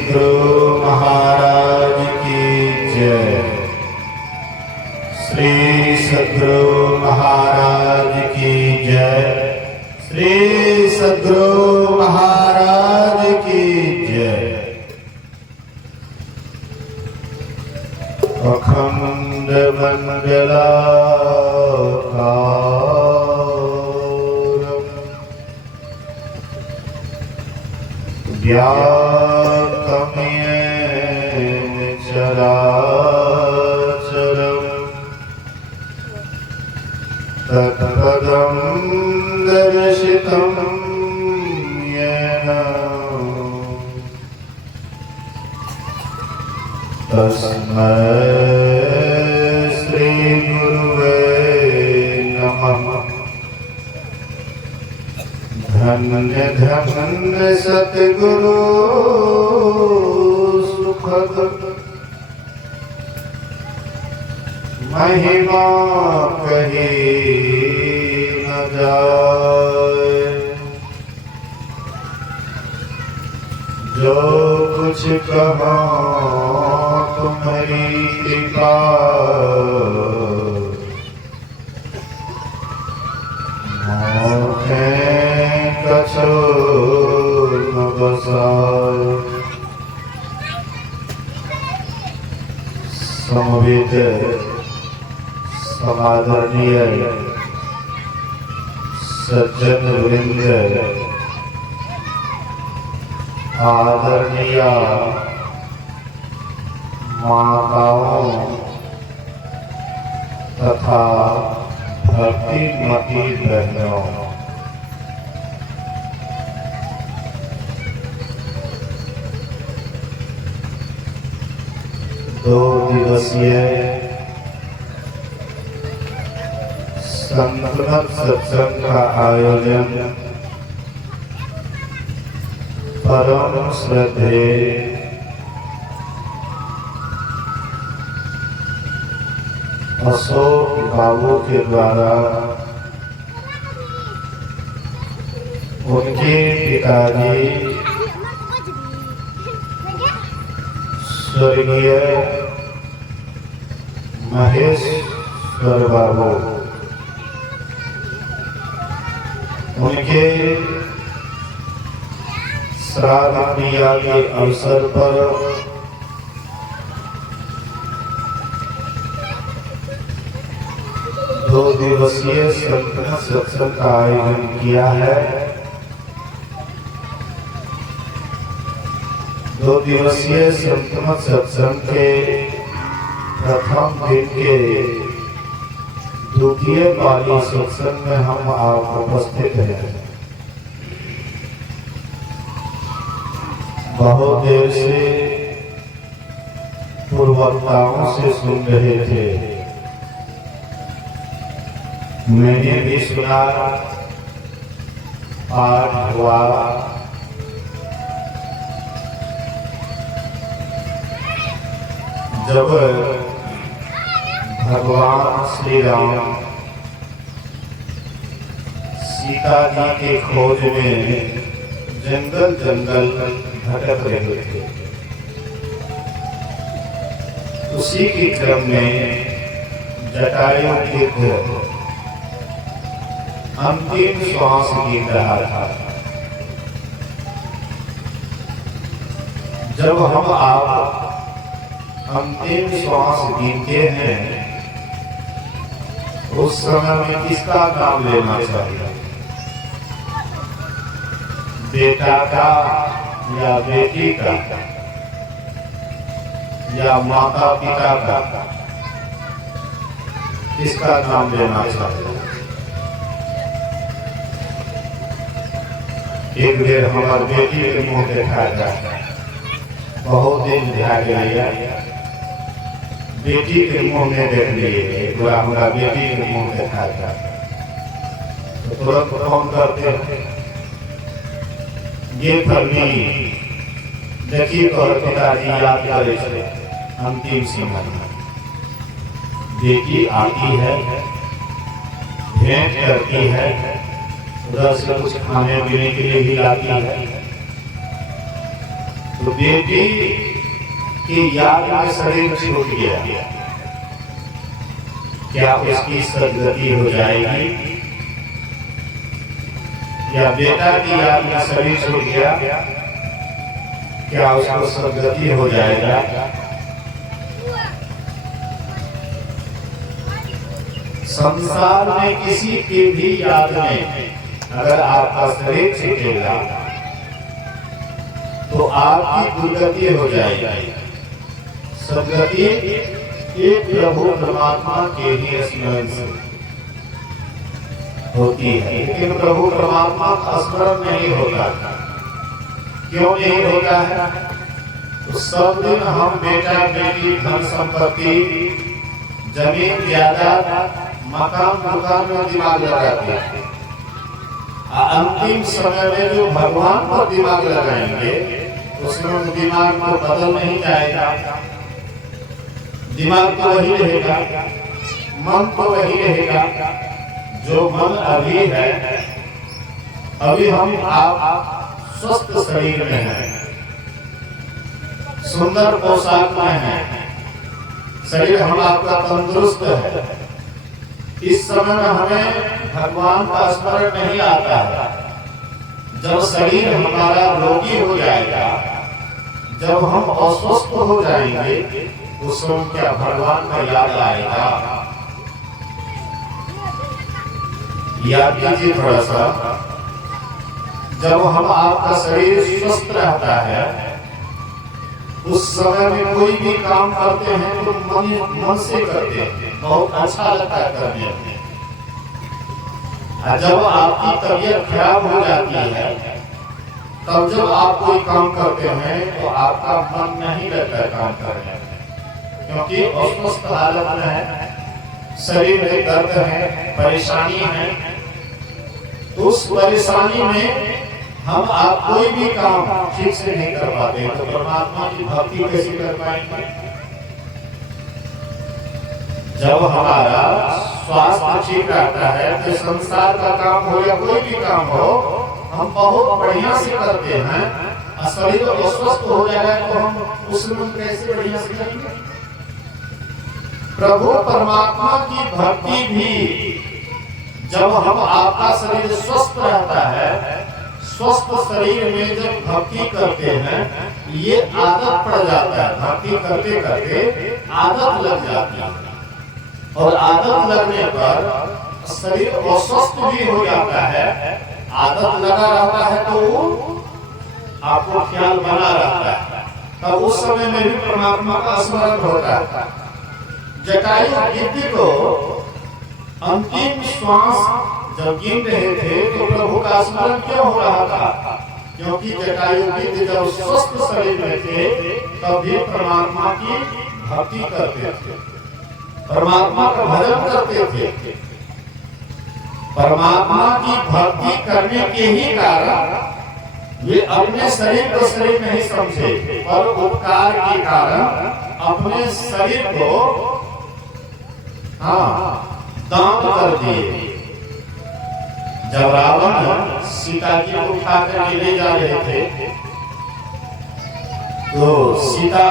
सद्गुरु महाराज की जय। श्री सद्गुरु महाराज की जय। श्री सद्गुरु महाराज की जय। अखंड मंगलाकारं व्याप्तं येन चराचरं तत्पदं दर्शितं येन तस्मै श्री गुरुवे नमः। धन्य धन्य सतगुरु सुखद महिमा कही न जाए। जो कुछ कहा तुम्हारी कृपा मोखे कछो न बसाए। समवेत समादरणीय सज्जन वृंद, आदरणीय माताओं तथा भक्तिमती बहनों, दो दिवसीय संतमत सत्संग का आयोजन परम श्रद्धेय अशोक बाबू के द्वारा उनके पिताजी स्वर्गीय महेश्वर बाबू, उनके श्राद्ध क्रिया के अवसर पर दो दिवसीय संतमत सत्संग का आयोजन किया है। दो दिवसीय संतमत सत्संग के प्रथम दिन के द्वितीय पाली सत्संग में हम आप उपस्थित हैं। बहुत देर से पूर्ववक्ताओं से सुन रहे थे। मैंने भी सुना, पाठ हुआ। जब भगवान श्री राम सीता जी के खोज में जंगल जंगल भटक रहे थे, उसी के क्रम में जटायु तीर्थ अंतिम श्वास गिन रहा था। जब हम आप अंतिम श्वास गिनते हैं, उस समय में किसका नाम लेना चाहिए? बेटा का या बेटी का या माता पिता का? किसका नाम लेना चाहिए? एक बेर हमारे बेटी के मुंह देखा जाए, बहुत दिन ध्यान गया, बेटी के मुंह में देख लिए, पूरा हमारा बेटी के मुंह देखा जाए तो तुरंत फोन करते हैं, ये फलनी देखिए तो पिताजी याद करे अंतिम सीमा। बेटी आती है, भेंट करती है, उधर से कुछ खाने पीने के लिए भी लाती है, तो बेटी की याद में शरीर छूट गया, क्या उसकी सदगति हो जाएगी? या बेटा की याद में शरीर छूट गया, क्या उसको सदगति हो जाएगा? संसार में किसी की भी याद में अगर आपका शरीर छूटेगा तो आपकी दुर्गति हो जाएगी। सदगति एक प्रभु परमात्मा के ही स्मरण से होती है, लेकिन प्रभु परमात्मा का स्मरण नहीं होता। क्यों नहीं होता है? तो सब दिन हम बेटा बेटी धन संपत्ति जमीन जायदाद मकान दुकान में दिमाग लगाते हैं। अंतिम समय में जो भगवान पर दिमाग लगाएंगे उसमें दिमाग को बदल नहीं जाएगा, दिमाग तो वही रहेगा, मन तो वही रहेगा। जो मन अभी है, अभी हम आप स्वस्थ शरीर में हैं, सुंदर पोशाक में हैं, शरीर हम आपका तंदुरुस्त है। इस समय में हमें भगवान का स्मरण नहीं आता है। जब शरीर हमारा रोगी हो जाएगा, जब हम अस्वस्थ हो जाएंगे, उस समय क्या भगवान का याद आएगा? याद कीजिए थोड़ा सा। जब हम आपका शरीर स्वस्थ रहता है, उस समय में कोई भी काम करते हैं तो मन से करते हैं, बहुत अच्छा लगता है करने में। जब आपकी तबीयत खराब हो जाती है, तब जब आप कोई काम करते हैं तो आपका मन नहीं लगता है काम करने में, क्योंकि अस्वस्थ हालत में है, शरीर में दर्द है, परेशानी है। तो उस परेशानी में हम आप कोई भी काम ठीक से नहीं कर पाते, तो परमात्मा की भक्ति कैसे कर पाएंगे? जब हमारा स्वास्थ्य ठीक रहता है तो संसार का काम हो या कोई भी काम हो, हम बहुत बढ़िया से करते हैं। शरीर अस्वस्थ हो जाएगा तो हम उसमें कैसे बढ़िया से करेंगे? प्रभु परमात्मा की भक्ति भी जब हम आपका शरीर स्वस्थ रहता है, स्वस्थ शरीर में जब भक्ति करते हैं, ये आदत पड़ जाता है। भक्ति करते करते आदत लग जाती है, और आदत लगने पर शरीर अस्वस्थ भी हो जाता है। आदत लगा रहता है तो आपको ख्याल बना रहता है, तब उस समय में भी परमात्मा का स्मरण होता है। जटायु गिद्ध को अंतिम श्वास जब गिन रहे थे तो प्रभु का स्मरण क्यों हो रहा था? क्योंकि जटायु गिद्ध जब स्वस्थ शरीर में थे तब भी परमात्मा की भक्ति करते थे, परमात्मा का भजन करते थे। परमात्मा की भक्ति करने के ही कारण वे अपने शरीर को शरीर नहीं समझे, पर उपकार के कारण अपने शरीर को दान कर दिए। जब रावण सीता जी को उठा कर ले जा रहे थे तो सीता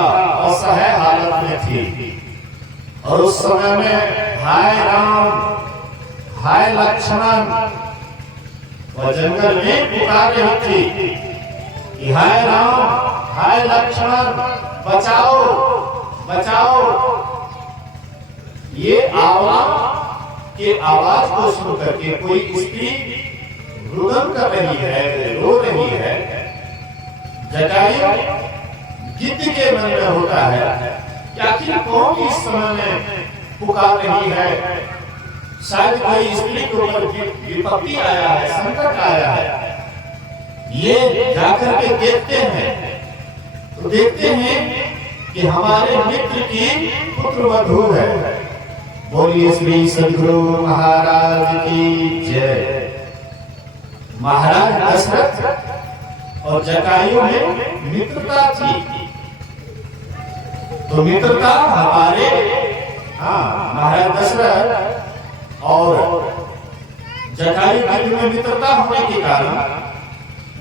असहाय हालत में थी, और उस समय में हाय राम हाय लक्ष्मण वह जंगल में पुकार रही थी कि हाय राम हाय लक्ष्मण बचाओ बचाओ। ये आवाज को सुन करके कोई स्त्री रुदन कर रही है, रो रही है। जटायु गिद्ध के मन में होता है क्या कौन इस समय में पुकार रही है? शायद कोई स्त्री के ऊपर विपत्ति आया है, संकट आया है। ये जाकर के देखते हैं तो देखते हैं कि हमारे मित्र की पुत्र वधू है। बोलिए श्री सद्गुरु महाराज की जय। महाराज दशरथ और जटायु में मित्रता थी, तो मित्रता हमारे महाराज दशरथ और जटायु गिद्ध में मित्रता होने के कारण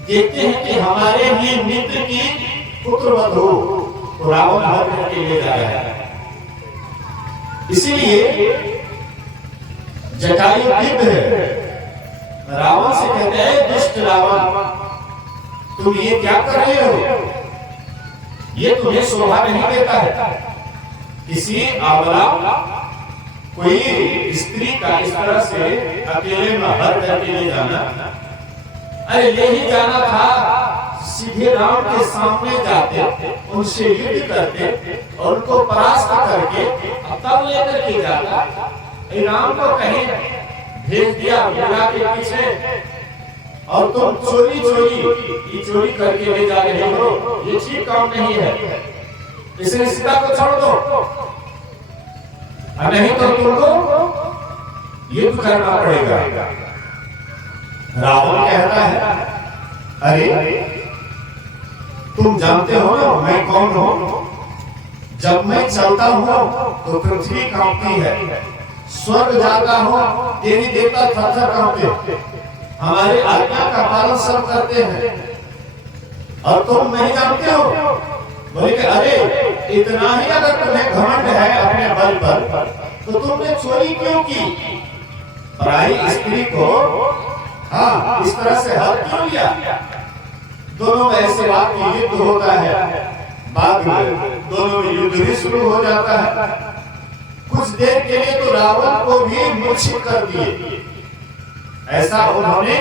देखते हैं कि हमारे ही मित्र की पुत्र वधू तो रावण हर करके ले जा रहा है। इसीलिए जटायु गिद्ध रावण से कहते हैं, दुष्ट रावण तुम ये क्या कर रहे हो, ये तुम्हें शोभा नहीं देता है। किसी आंवला कोई स्त्री का इस तरह से अकेले में हर करके ले जाना, अरे ले ही जाना था, सीधे राम के सामने जाते, उनसे युद्ध करते और उनको परास्त करके तब लेकर के जाता। राम को कहीं भेज दिया बुला के पीछे, और तुम चोरी चोरी करके ले जा रहे हो, ये ठीक काम नहीं है। इसे सीता को छोड़ दो, नहीं तो तुमको युद्ध करना पड़ेगा। रावण कहता है, अरे तुम जानते हो ना मैं कौन हूं, जब मैं चलता हूं तो पृथ्वी कांपती है, स्वर्ग जाता हूं देवी देवता थर-थर कांपते, हमारे आज्ञा का पालन सब करते हैं, और तुम नहीं जानते हो। बोले कि अरे इतना ही अगर तुम्हें घमंड है अपने बल पर, तो तुमने चोरी क्यों की, पराई स्त्री को हाँ इस तरह से हर क्यों लिया। दोनों में ऐसे बात की युद्ध होता है, बाद में दोनों में युद्ध भी शुरू हो जाता है। कुछ देर के लिए तो रावण को भी मूर्छित कर दिए, ऐसा उन्होंने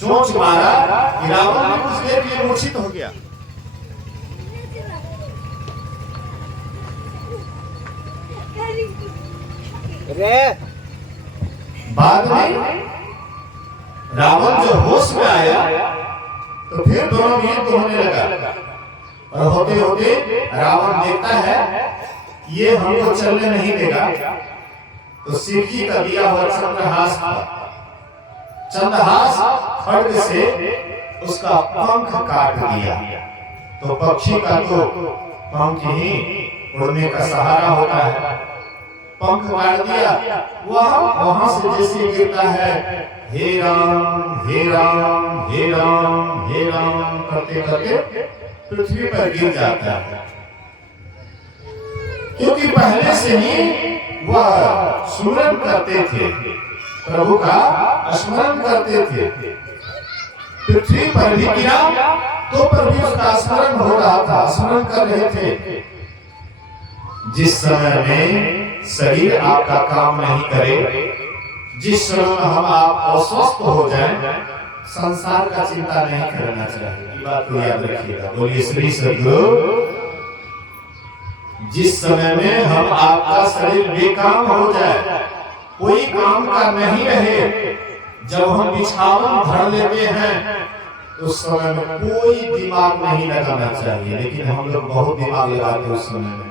चोंच मारा कि रावण भी कुछ देर के लिए मूर्छित हो गया। बाद में रावण जो होश में आया तो फिर दोनों में युद्ध होने लगा, और होते होते रावण देखता है ये हमको चलने नहीं देगा, तो शिव जी का दिया हुआ चंद्रहास खड्ग से उसका पंख काट दिया। तो पक्षी का तो पंख ही उड़ने का सहारा होता है, पंख काट दिया, वहां से जैसे गिरता है, हे राम हे राम हे राम हे राम करते करते पृथ्वी पर गिर जाता है। क्योंकि पहले से ही वह स्मरण करते थे, प्रभु का स्मरण करते थे। पृथ्वी पर भी गिरा तो पर भी उसका स्मरण हो रहा था, स्मरण कर रहे थे। जिस समय में शरीर आपका काम नहीं करे, जिस समय में हम आप अस्वस्थ हो जाएं, संसार का चिंता नहीं करना चाहिए, ये बात को याद रखिएगा। बोलिए श्री सद्गुरु। जिस समय में हम आपका शरीर बेकाम हो जाए, कोई काम का नहीं रहे, जब हम बिछावन धर लेते हैं उस समय में कोई दिमाग नहीं लगाना चाहिए। लेकिन हम लोग बहुत दिमाग लगाते उस समय में,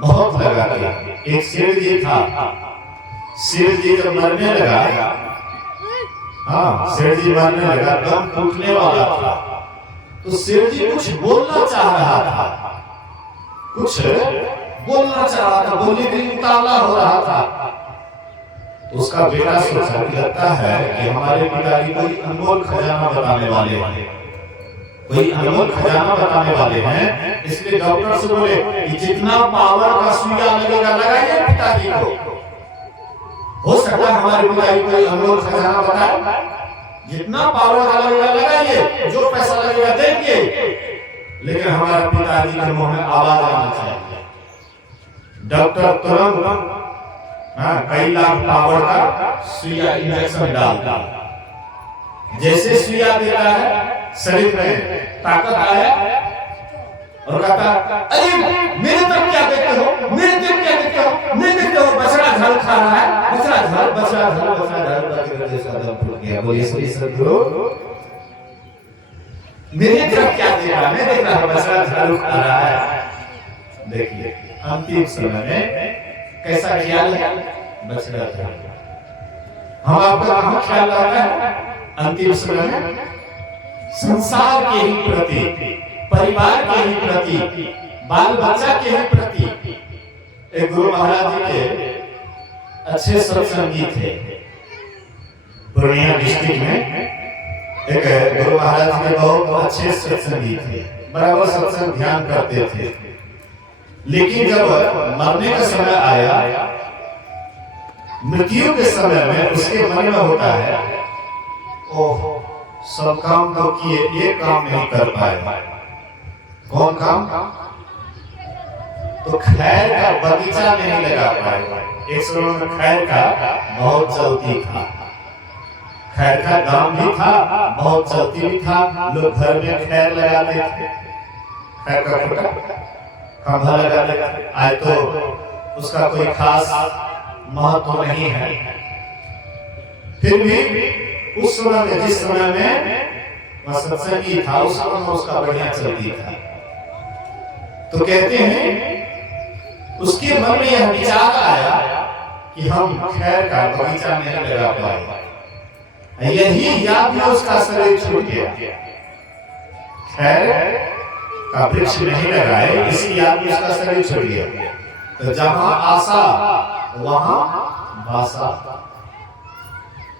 बहुत लगाते। एक शेर जी था, शेर जी जब मरने लगा, हाँ शेर जी मरने लगा, दम टूटने वाला था, तो शेर जी कुछ बोलना चाह रहा था, कुछ बोलना चाह रहा था, बोलने के लिए उतावला हो रहा था। तो उसका बेटा सोचा, लगता है कि हमारे पिताजी कोई अनमोल खजाना बताने वाले हैं, कोई अनमोल खजाना बताने वाले हैं। इसलिए डॉक्टर से बोले कि जितना पावर का सुइया लगेगा लगाइए पिताजी को, हो सकता है हमारे पिताजी कोई अनमोल खजाना बताए, जितना पावर का लगेगा लगाइए, जो पैसा लगेगा देंगे, लेकिन हमारे पिताजी के मुंह में आवाज आना चाहिए। डॉक्टर तुरंत कई लाख पावर का सुइया इंजेक्शन डालता, जैसे सुइया देता है शरीर में ताकत आया, और कहता अरे मेरे तरफ क्या देखते हो, मेरे तरफ क्या देखते हो, नहीं देखते हो, बछड़ा झल खा रहा है, बछड़ा झल बछड़ा झल बछड़ा झल जैसा दम फूट गया। बोलिए श्री सद्गुरु। मेरे तरफ क्या देख रहा है, मैं देख रहा हूं बछड़ा झल खा रहा है। देखिए अंतिम समय में कैसा ख्याल है, बछड़ा झल। हम आपका कहां ख्याल रखा है अंतिम समय में, संसार के ही प्रति, परिवार के ही प्रति, बाल बच्चा के ही प्रति। एक गुरु महाराज जी के अच्छे सत्संगी थे, पूर्णिया डिस्ट्रिक्ट में एक गुरु महाराज के बहुत अच्छे सत्संगी थे, बराबर सत्संग ध्यान करते थे, लेकिन जब मरने का समय आया, मृत्यु के समय में उसके मन में होता है, ओह सब काम तो किए, एक काम नहीं कर पाए। कौन काम? तो खैर का बगीचा नहीं लगा पाए। एक समय में खैर का बहुत चलती था, खैर का दाम भी था, बहुत चलती भी था, लोग घर में खैर लगाते थे, खैर का फूटा खंभा लगाते थे। आज तो उसका कोई खास महत्व नहीं है, फिर भी उस समय में, जिस समय में वह सत्संगी था, उस समय में उसका बढ़िया चलती था। तो कहते हैं उसके मन में यह विचार आया कि हम खैर का बगीचा नहीं लगा पाए। यही याद में उसका शरीर छूट गया, खैर का वृक्ष नहीं लगाए, इसी याद में उसका शरीर छूट गया। तो जहां आशा वहां बासा।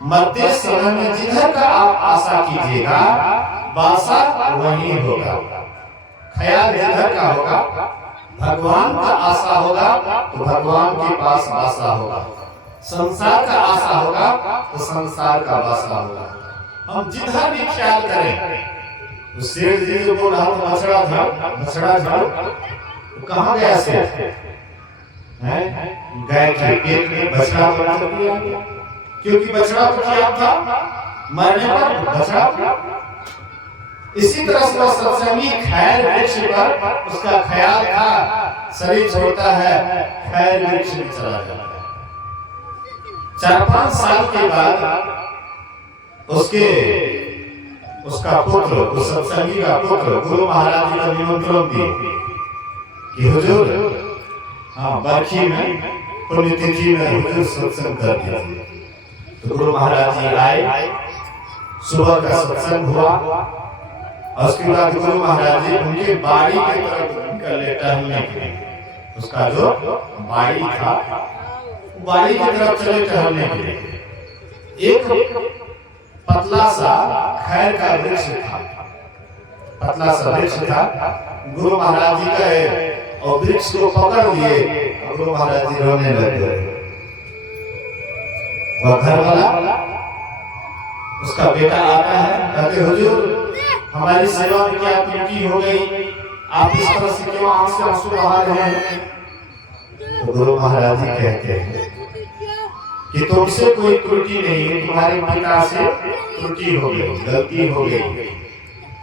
मरते समय में जिधर का आप आशा कीजिएगा, बासा वहीं होगा। ख्याल जिधर का होगा, भगवान का आशा होगा तो भगवान के पास बासा होगा, संसार का आशा होगा तो संसार का बासा होगा। हम जिधर भी ख्याल करें, तो शेर जी जो बोल रहा था बछड़ा झाड़, कहाँ गया शेर? गाय के पेट में बछड़ा बना दिया, क्योंकि बछड़ा तो क्या था, मरने पर बछड़ा। इसी तरह से सत्संगी खैर वृक्ष पर उसका ख्याल था, शरीर छोड़ता है, खैर वृक्ष में चला जाता है। 4-5 साल के बाद उसका पुत्र, उस सत्संगी का पुत्र गुरु महाराज जी का निमंत्रण दिए कि हुजूर, हाँ बरखी में पुण्यतिथि में हुजूर सत्संग कर दिया। तो गुरु महाराज जी आए, सुबह का सत्संग हुआ, और उसके बाद गुरु महाराज जी उनके बाड़ी की तरफ निकले टहलने के लिए। उसका जो बाड़ी था, बाड़ी की तरफ चले टहलने के लिए। एक पतला सा खैर का वृक्ष था, पतला सा वृक्ष था। गुरु महाराज जी गए और वृक्ष को पकड़ लिए, गुरु महाराज जी रोने लग गए। वह घर वाला, उसका बेटा आता है, कहते हुजूर हमारी सेवा में क्या त्रुटि हो गई, आप इस तरह से क्यों आंख से आंसू बहा रहे हैं? तो गुरु महाराज जी कहते हैं कि तुमसे कोई त्रुटि नहीं है, तुम्हारे पिता से त्रुटि हो गई, गलती हो गई।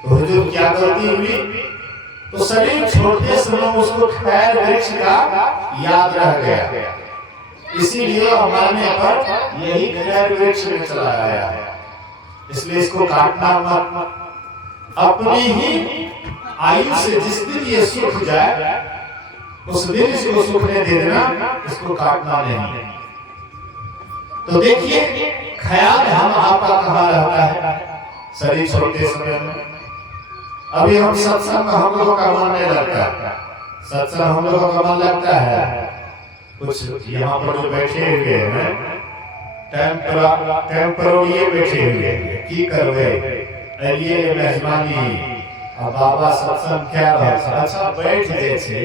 तो हुजूर क्या गलती हुई? तो शरीर छोड़ते समय उसको खैर वृक्ष का याद रह गया, इसीलिए हमारे पर यही खैर वृक्ष में चला आया है, इसलिए इसको काटना मत। अपनी ही आयु से जिस दिन ये सूख जाए, उस दिन इसको सूखने दे देना, इसको काटना नहीं। तो देखिए ख्याल हम आपका कहाँ रहता है शरीर छोड़ते समय में। अभी हम सत्संग में हम लोगों का मन नहीं लगता, सत्संग हम लोगों का मन लगता है। कुछ यहाँ पर जो बैठे हुए हैं टेम्पररी बैठे हुए हैं, की करवे ये मेहमानी आ बाबा सत्संग क्या अच्छा बैठ जैसे,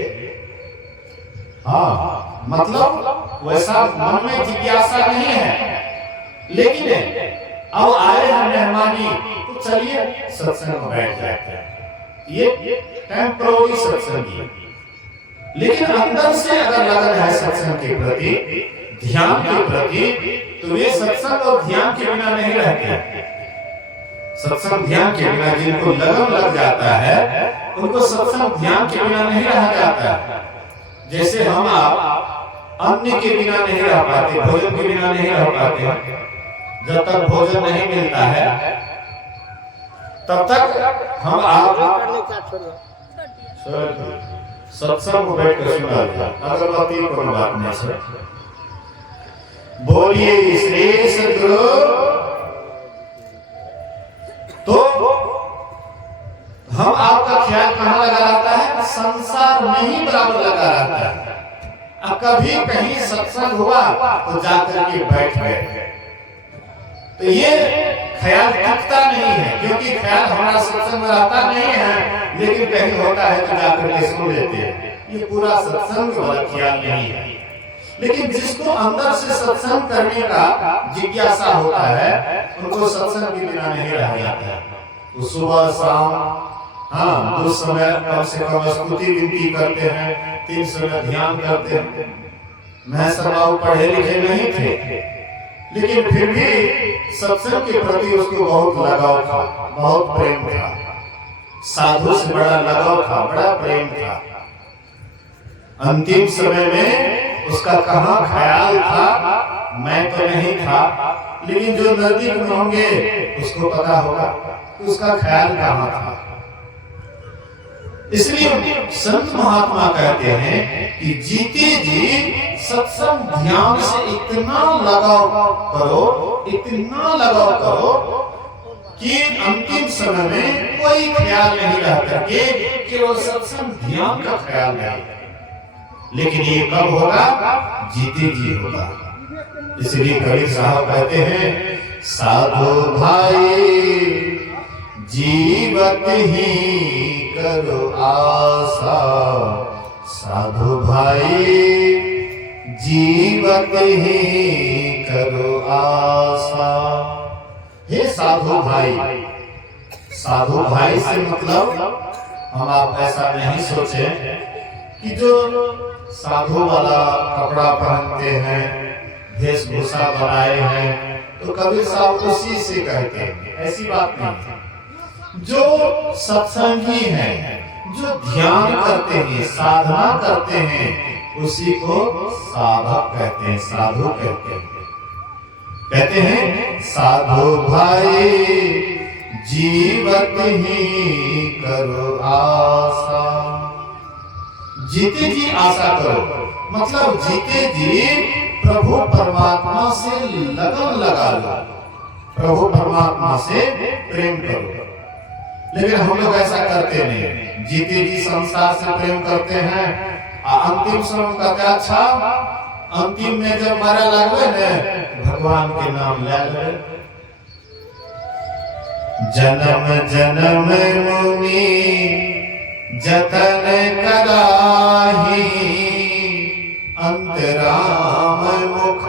हाँ मतलब वैसा मन में जिज्ञासा नहीं है, लेकिन अब आए हैं मेहमानी तो चलिए सत्संग में बैठ जाते हैं, ये टेम्पररी सत्संगी। लेकिन अंदर से अगर लगन है सत्संग के प्रति, ध्यान के प्रति, तो ये सत्संग और ध्यान के बिना नहीं रहते। सत्संग ध्यान के बिना जिनको लगन लग जाता है, उनको सत्संग ध्यान के बिना नहीं रहा जाता है। जैसे हम आप अन्न के बिना नहीं रह पाते, भोजन के बिना नहीं रह पाते। जब तक भोजन नहीं मिलता है तब तक हम आप सत्संग में बैठ कर सुना अगरबत्ती को बात नहीं सर। बोलिए श्री सद्गुरु। तो हम आपका ख्याल कहाँ लगा रहता है? संसार में ही बराबर लगा रहता है। अब कभी कहीं सत्संग हुआ तो जाकर के बैठ गए, तो ये ख्याल टिकता नहीं है, क्योंकि ख्याल हमारा सत्संग में रहता नहीं है, लेकिन कहीं होता है तो जाकर के सुन लेते हैं। ये पूरा सत्संग वाला ख्याल नहीं है। लेकिन जिसको अंदर से सत्संग करने का जिज्ञासा होता है, उनको सत्संग के बिना नहीं रह जाता है। तो सुबह शाम हाँ 2 समय कम से कम स्तुति विनती करते हैं, 3 समय ध्यान करते हैं। मैं सब पढ़े लिखे नहीं थे, लेकिन फिर भी सत्संग के प्रति उसको बहुत लगाव था, बहुत प्रेम था। साधु से बड़ा लगाव था, बड़ा प्रेम था। अंतिम समय में उसका कहाँ ख्याल था, मैं तो नहीं था, लेकिन जो नजदीक में होंगे उसको पता होगा कि उसका ख्याल कहाँ था। इसलिए संत महात्मा कहते हैं कि जीते जी सत्संग ध्यान से इतना लगाव करो, इतना लगाव करो कि अंतिम समय में कोई ख्याल नहीं रह करके केवल सत्संग ध्यान का ख्याल नहीं। लेकिन ये कब होगा? जीते जी होगा। इसलिए कबीर साहब कहते हैं, साधु भाई जीवत ही करो आशा, साधु भाई जीवत ही करो आशा। हे साधु भाई, साधु भाई से मतलब हम आप ऐसा नहीं सोचे कि जो साधु वाला कपड़ा पहनते हैं, वेशभूषा बनाए हैं, तो कबीर साहब उसी से कहते हैं, ऐसी बात नहीं। जो सत्संगी हैं, जो ध्यान करते हैं, साधना करते हैं, उसी को साधक कहते हैं, साधु कहते हैं। कहते हैं साधु भाई जीवत ही करो आशा। जीते जी आशा करो, मतलब जीते जी प्रभु परमात्मा से लगन लगा लो, प्रभु परमात्मा से प्रेम करो। लेकिन हम लोग ऐसा करते नहीं, जीते जी संसार से प्रेम करते हैं। अंतिम समय कहते अच्छा, अंतिम में जब मारा लगवे न, भगवान के नाम ले ले। जन्म जन्म मुनि जतन कराही, अंतराम मुख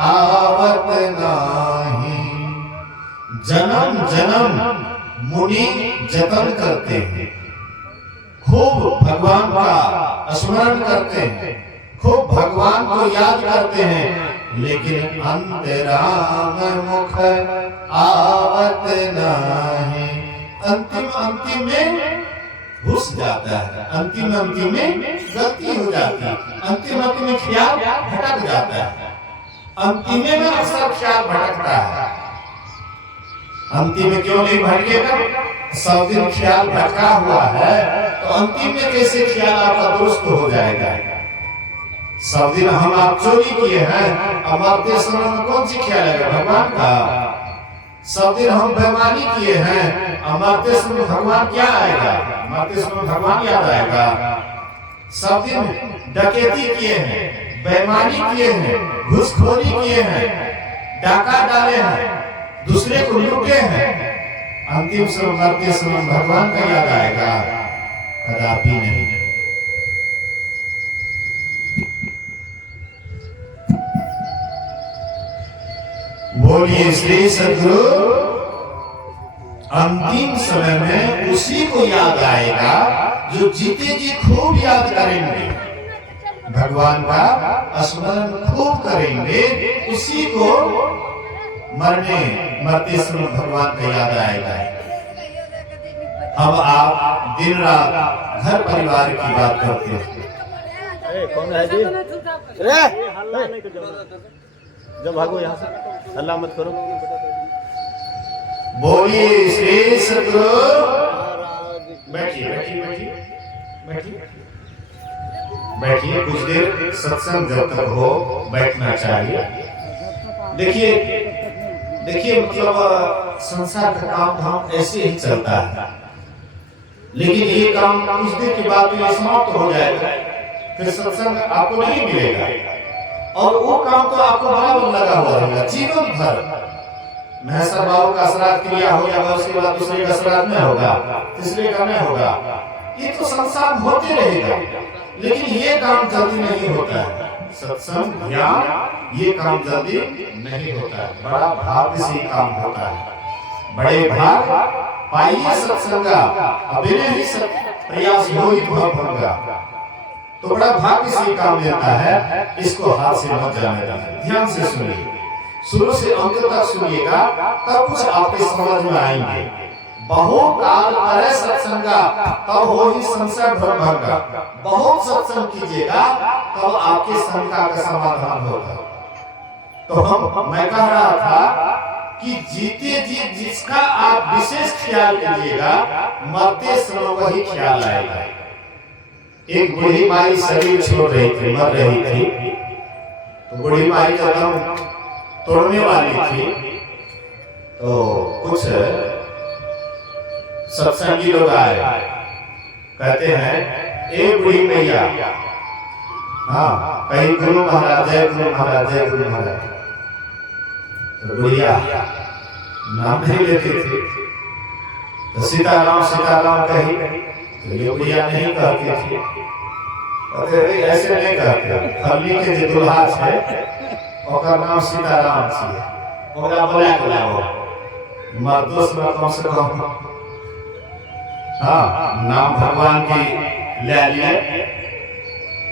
आवत नाही। जन्म जन्म मुनि जतन करते हैं, खूब भगवान का स्मरण करते हैं, खूब भगवान को याद करते हैं, लेकिन अंतराम मुख आवत नाही। अंतिम अंतिम में घुस जाता है, अंतिम अंतिम में गलती हो जाती है, अंतिम अंतिम में ख्याल भटक जाता है, अंतिम में अक्सर ख्याल भटकता है। अंतिम में क्यों नहीं भटकेगा? सब दिन ख्याल भटका हुआ है, तो अंतिम में कैसे ख्याल आपका दुरुस्त हो जाएगा? सब दिन हम आप चोरी किए हैं, हमारे समय में कौन सी ख्याल आएगा? भगवान का। सब दिन हम बेईमानी किए हैं, हमारे समय भगवान क्या आएगा? हमारे समय भगवान याद आएगा। सब दिन डकैती किए हैं, बेईमानी किए हैं, घूसखोरी किए हैं, डाका डाले हैं, दूसरे को लूटे हैं, अंतिम समय मरते समय भगवान का याद आएगा? कदापि नहीं। बोलिए श्री सद्गुरु। अंतिम समय में उसी को याद आएगा जो जीते जी खूब याद करेंगे, भगवान का स्मरण खूब करेंगे, उसी को मरते समय भगवान का याद आएगा। अब आप दिन रात घर परिवार की बात करते हैं। कौन है जी? जब भागो यहाँ से, हल्ला मत करो। बोलिए श्री सद्गुरु। बैठिए बैठिए बैठिए बैठिए बैठिए, कुछ देर सत्संग जब तक हो बैठना चाहिए। देखिए देखिए, मतलब संसार का काम धाम ऐसे ही चलता है, लेकिन ये काम कुछ देर के बाद ये समाप्त हो जाएगा, फिर सत्संग आपको नहीं मिलेगा, और वो काम तो आपको बराबर लगा हुआ रहेगा जीवन भर। महेश्वर बाबू का श्राद्ध क्रिया हो जाएगा, उसके बाद दूसरे का श्राद्ध में होगा, तीसरे का नहीं होगा। ये तो संसार में होते रहेगा, लेकिन ये काम जल्दी नहीं होता है। सत्संग ध्यान ये काम जल्दी नहीं होता है, बड़ा भाग्य से काम होता है। बड़े भाग पाइए सत्संगा, अबेरे ही प्रयास हो ही भंगा। तो बड़ा भाग्य से काम लेता है, इसको हाथ से मत जाने देना। ध्यान से सुनिए, शुरू से अंत तक सुनिएगा, तब कुछ आपके समझ में आएंगे। बहुत काल करे सत्संगा, तब हो ही संशय भ्रम भंगा। बहुत सत्संग कीजिएगा, तब आपके शंका का समाधान होगा। तो मैं कह रहा था कि जीते जी जिसका आप विशेष ख्याल कीजिएगा, मरते समय वही ख्याल आएगा। एक बूढ़ी माई शरीर छोड़ रही थी, मर रही थी, तो बूढ़ी माई का दम तोड़ने वाली थी। तो कुछ सत्संगी लोग आए, कहते हैं ए बूढ़ी मैया, हाँ कहीं गुरु महाराज, जय गुरु महाराज, जय गुरु महाराज। तो बुढ़िया नाम नहीं लेती थी, तो सीताराम सीताराम कही, तो ये बुढ़िया नहीं कहती थी। कहते ऐसे नहीं कहते, हल्ली के जो दुल्हा है ओकर नाम सीताराम छिए, ओकरा बुला के लाओ, मर्दों में कम से कम हाँ नाम भगवान की ले लिए,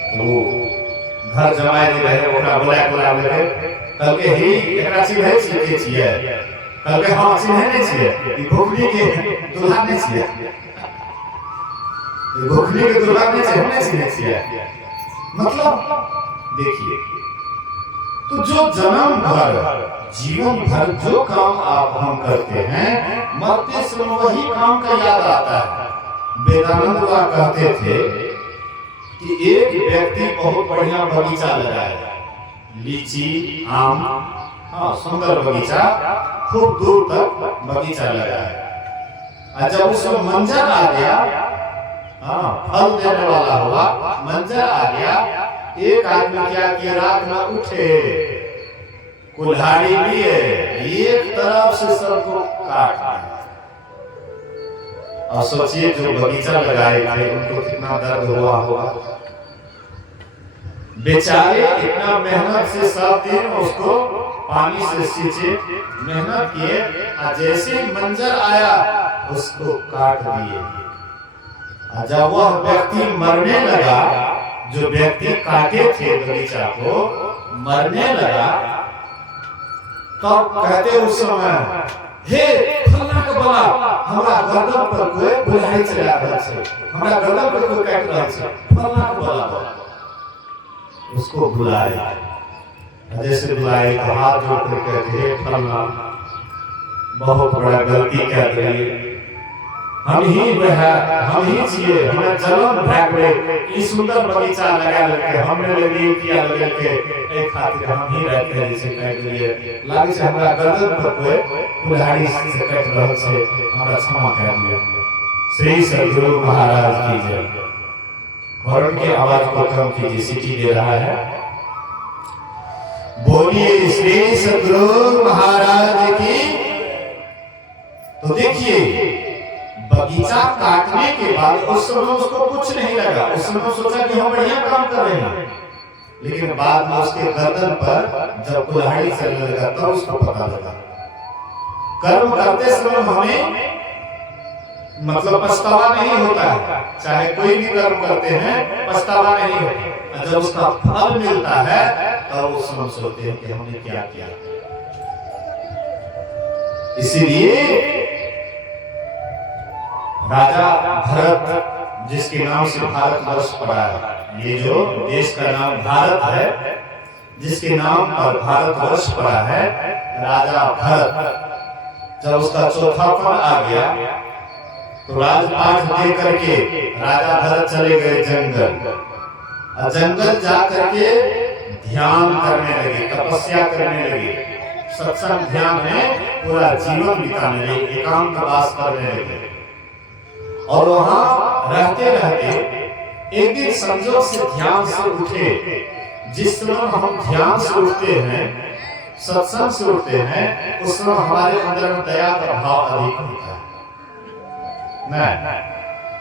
तो वो घर जमाए रहे, ओकरा बुला के लावे। कल के ही एकरा चिन्है छियै छियै, कल के हम चिन्है नहीं छियै, ई भोखली के दुल्हा नहीं छियै, ई भोखली के दुल्हा नहीं छियै, हम नहीं चिन्है छियै। मतलब देखिए, तो जो जन्म भर जीवन भर जो काम आप हम करते हैं, मरते समय वही काम का याद आता है। वेदानंद बाबा कहते थे कि एक व्यक्ति बहुत बढ़िया बगीचा लगाया, लीची आम, हाँ सुंदर बगीचा, खूब दूर तक बगीचा लगाया। और जब उसमें मंजर आ गया, हाँ फल देने वाला हुआ, मंजर आ गया, एक आदमी क्या किया, रात में उठे, कुल्हाड़ी लिए, एक तरफ से सबको काट दिया। और सोचिए जो बगीचा लगाए थे उनको कितना दर्द हुआ होगा। बेचारे इतना मेहनत से सब दिन उसको पानी से सींचे, मेहनत किए, और जैसे मंजर आया उसको काट दिए। और जब वह व्यक्ति मरने लगा, जो व्यक्ति काटे थे बगीचा को, मरने लगा, तब कहते उस समय, हे फलाना के बला, हमरा गर्दन पर कोई बुलाई चला रहल छै, हमरा गर्दन पर कोई काट रहल छै, फलाना के बला। उसको बुलाए, जैसे बुलाए तो हाथ जोड़ कर कहते हे फलाना, बहुत बड़ा गलती कर दिए, हम ही छिए, हमरा जन्म भाग में ई सुंदर बगीचा लगा लेके हमने लगी किया लेके ए खातिर हम ही रहते जैसे काट दिए, लागे छै हमरा गर्दन पर कोई कुल्हाड़ी से काट रहल छै, हमरा क्षमा कर दिया। श्री सद्गुरु महाराज की जय। हॉर्न की आवाज को कम कीजिए, सीटी दे रहा है। बोलिए श्री सद्गुरु महाराज की। तो देखिए, बगीचा काटने के बाद उस समय उसको कुछ नहीं लगा, उस समय सोचा कि हम बढ़िया काम कर रहे हैं, लेकिन बाद में उसके गर्दन पर जब कुल्हाड़ी चलने लगा तब उसको पता लगा। कर्म करते समय हमें मतलब पछतावा नहीं होता है, चाहे कोई भी कर्म करते हैं पछतावा नहीं होता, जब उसका फल मिलता है तब उस समय सोचते हैं कि हमने क्या किया। इसीलिए राजा भरत, जिसके नाम से भारतवर्ष पड़ा है, ये जो देश का नाम भारत है, जिसके नाम पर भारतवर्ष पड़ा है, राजा भरत, जब उसका चौथापन आ गया तो राजपाट दे करके राजा भरत चले गए जंगल, और जंगल जा करके ध्यान करने लगे, तपस्या करने लगे, सत्संग ध्यान में पूरा जीवन बिताने लगे, एकांतवास करने लगे। और वहां रहते रहते एक दिन संजोग से ध्यान से उठे। जिस समय हम ध्यान से उठते हैं सत्संग से उठते हैं, उस समय हमारे अंदर में दया का भाव अधिक होता है। नहीं,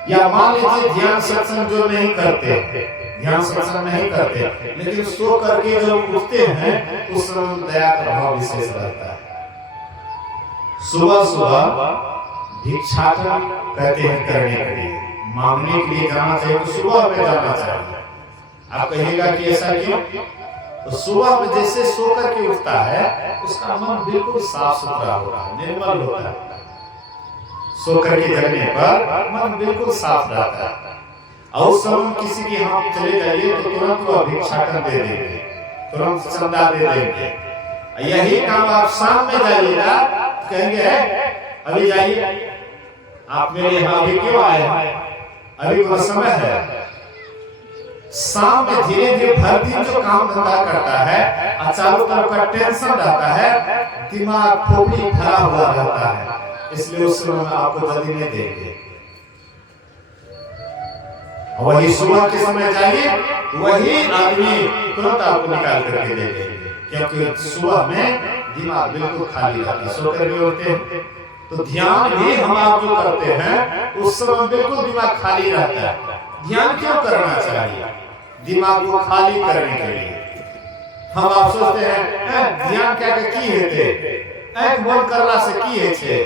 या मान लीजिए ध्यान सत्संग जो नहीं करते, ध्यान सत्संग नहीं करते, लेकिन सो करके जब उठते हैं उस समय दया का भाव विशेष रहता है। सुबह सुबह भिक्षाटन कहते हैं करने के लिए, मांगने के लिए जाना चाहिए, तो सुबह में जाना चाहिए। आप कहिएगा कि ऐसा क्यों? तो सुबह में जैसे सो करके उठता है उसका मन बिल्कुल साफ सुथरा होता है, निर्मल होता है। सो करके जगने पर मन बिल्कुल साफ रहता है। और उस समय किसी के यहाँ चले जाइए तो तुरंत वह भिक्षाटन दे देंगे, तुरंत चंदा दे देंगे। यही काम आप शाम में जाइएगा, कहेंगे अभी जाइए, आप मेरे यहाँ अभी क्यों आए हैं, अभी तो समय है। शाम में धीरे धीरे भर दिन जो काम धंधा करता है, चारों तरफ का टेंशन रहता है, दिमाग खोपड़ी भरा हुआ रहता है, इसलिए उस समय आपको जल्दी नहीं देंगे। वही सुबह के समय जाइए, वही आदमी तुरंत आपको निकाल करके दे देंगे, क्योंकि सुबह में दिमाग बिल्कुल खाली रहता है। सो करके उठते हैं तो ध्यान भी हम आप जो करते हैं उस समय बिल्कुल दिमाग खाली रहता है। ध्यान क्यों करना चाहिए? दिमाग को खाली करने के लिए। हम आप सोचते हैं ध्यान क्या की हेते, मन करला से की है छे।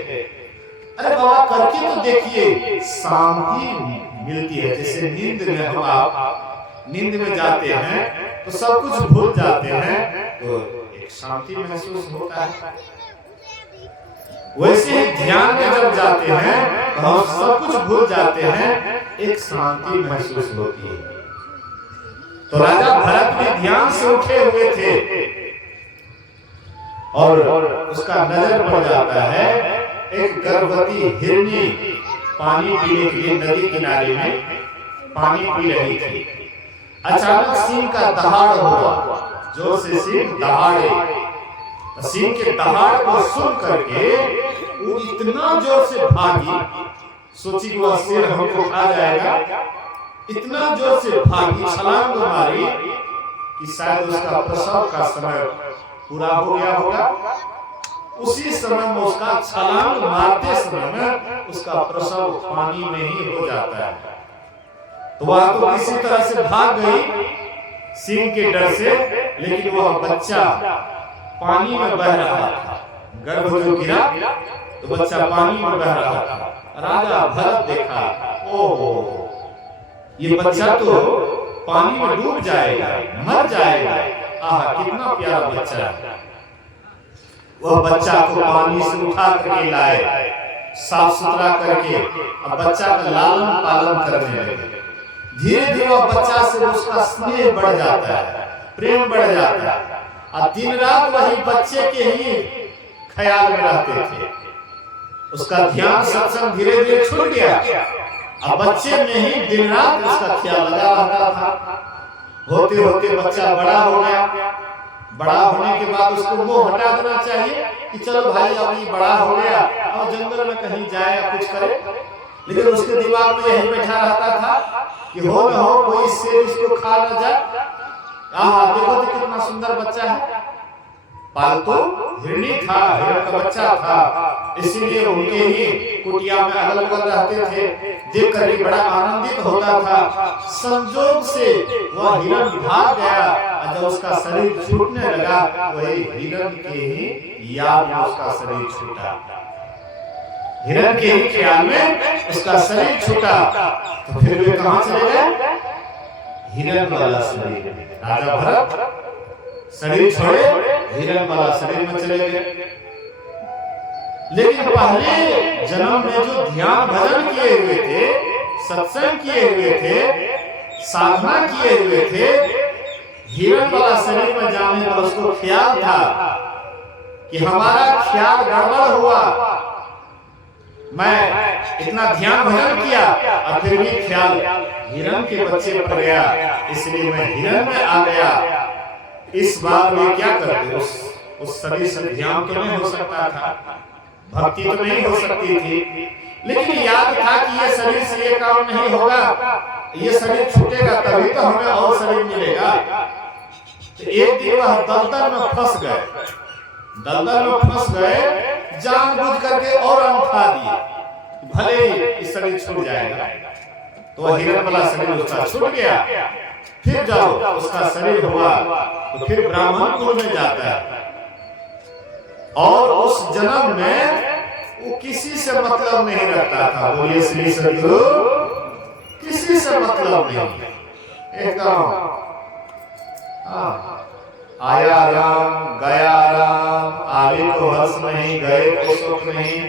अरे बाबा करके तो देखिए, शांति मिलती है। जैसे नींद में हम आप नींद में जाते हैं तो सब कुछ भूल जाते हैं, तो एक शांति महसूस होता है। वैसे ही ध्यान में जब जाते हैं तो हम सब कुछ भूल जाते हैं, एक शांति महसूस होती है। तो राजा भरत भी ध्यान से उठे हुए थे और उसका नजर पड़ जाता है एक गर्भवती हिरनी पानी पीने के लिए नदी किनारे में पानी पी रही थी। अचानक सिंह का दहाड़ हुआ, जोर से सिंह दहाड़े। सिंह के दहाड़ को सुन करके वो इतना जोर से भागी, सोची कि वह शेर हमको खा जाएगा, इतना जोर से भागी, छलांग मारी कि शायद उसका प्रसव का समय पूरा हो गया होगा। उसी समय में उसका छलांग मारते समय में उसका प्रसव पानी में ही हो जाता है। तो वह तो किसी तरह से भाग गई सिंह के डर से, लेकिन वह बच्चा पानी में बह रहा था। गर्भ जो गिरा तो बच्चा पानी में बह रहा था। राजा भरत देखा, ओहो ये बच्चा तो पानी में डूब जाएगा, मर जाएगा। आहा कितना प्यारा बच्चा है। वह बच्चा को पानी से उठा करके लाए, साफ सुथरा करके अब बच्चा का लालन पालन करने लगे। धीरे धीरे वह बच्चा से उसका स्नेह बढ़ जाता है, प्रेम बढ़ जाता है, और दिन रात वही बच्चे के ही ख्याल में रहते थे। उसका ध्यान सत्संग धीरे धीरे छूट गया, अब बच्चे में ही दिन रात उसका ख्याल लगा रहता था। होते होते बच्चा बड़ा हो गया। बड़ा होने के बाद उसको मोह हटा देना चाहिए कि चलो भाई अब ये बड़ा हो गया, अब जंगल में कहीं जाए या कुछ करे। लेकिन उसके दिमाग में यही बैठा रहता था कि हो न हो कोई शेर इसको खा न जाए। देखो तो कितना सुंदर बच्चा है। पालतू हिरनी था, हिरण का बच्चा था, इसीलिए उनके ही कुटिया में अगल बगल रहते थे। देख कर ही बड़ा आनंदित होता था। संजोग से वह हिरण भाग गया और जब उसका शरीर छूटने लगा, वही हिरण के ही याद में उसका शरीर छूटा। हिरण के ही ख्याल में उसका शरीर छूटा। तो फिर वे कहां चले गए? हिरण वाला शरीर। राजा भरत शरीर छोड़े, हिरण वाला शरीर में चले गए। लेकिन पहले जन्म में जो ध्यान भजन किए हुए थे, सत्संग किए हुए थे, साधना किए हुए थे, हिरण वाला शरीर में जाने पर उसको ख्याल था कि हमारा ख्याल गड़बड़ हुआ। मैं इतना ध्यान भजन किया और फिर भी ख्याल हिरण के बच्चे पर गया, इसलिए मैं हिरण में आ गया। इस बात में क्या करते? उस शरीर से ध्यान तो नहीं हो सकता था, भक्ति तो नहीं हो सकती थी, लेकिन याद था कि ये शरीर से ये काम नहीं होगा, ये शरीर छूटेगा तभी तो हमें और शरीर मिलेगा। तो एक दिन वह दलदल में फंस गए। दलदल में फंस गए, जानबूझ करके और अंगूठा दिए, भले ही इस शरीर छूट जाएगा। तो हिरण वाला शरीर उसका छूट गया। फिर जब उसका शरीर हुआ तो फिर ब्राह्मण कुल में जाता है, और उस जन्म में वो किसी से मतलब नहीं रखता था। बोलिए श्री सद्गुरु, किसी से मतलब नहीं, एकदम आया राम गया राम, आगे को हर्ष नहीं, गए को शोक नहीं।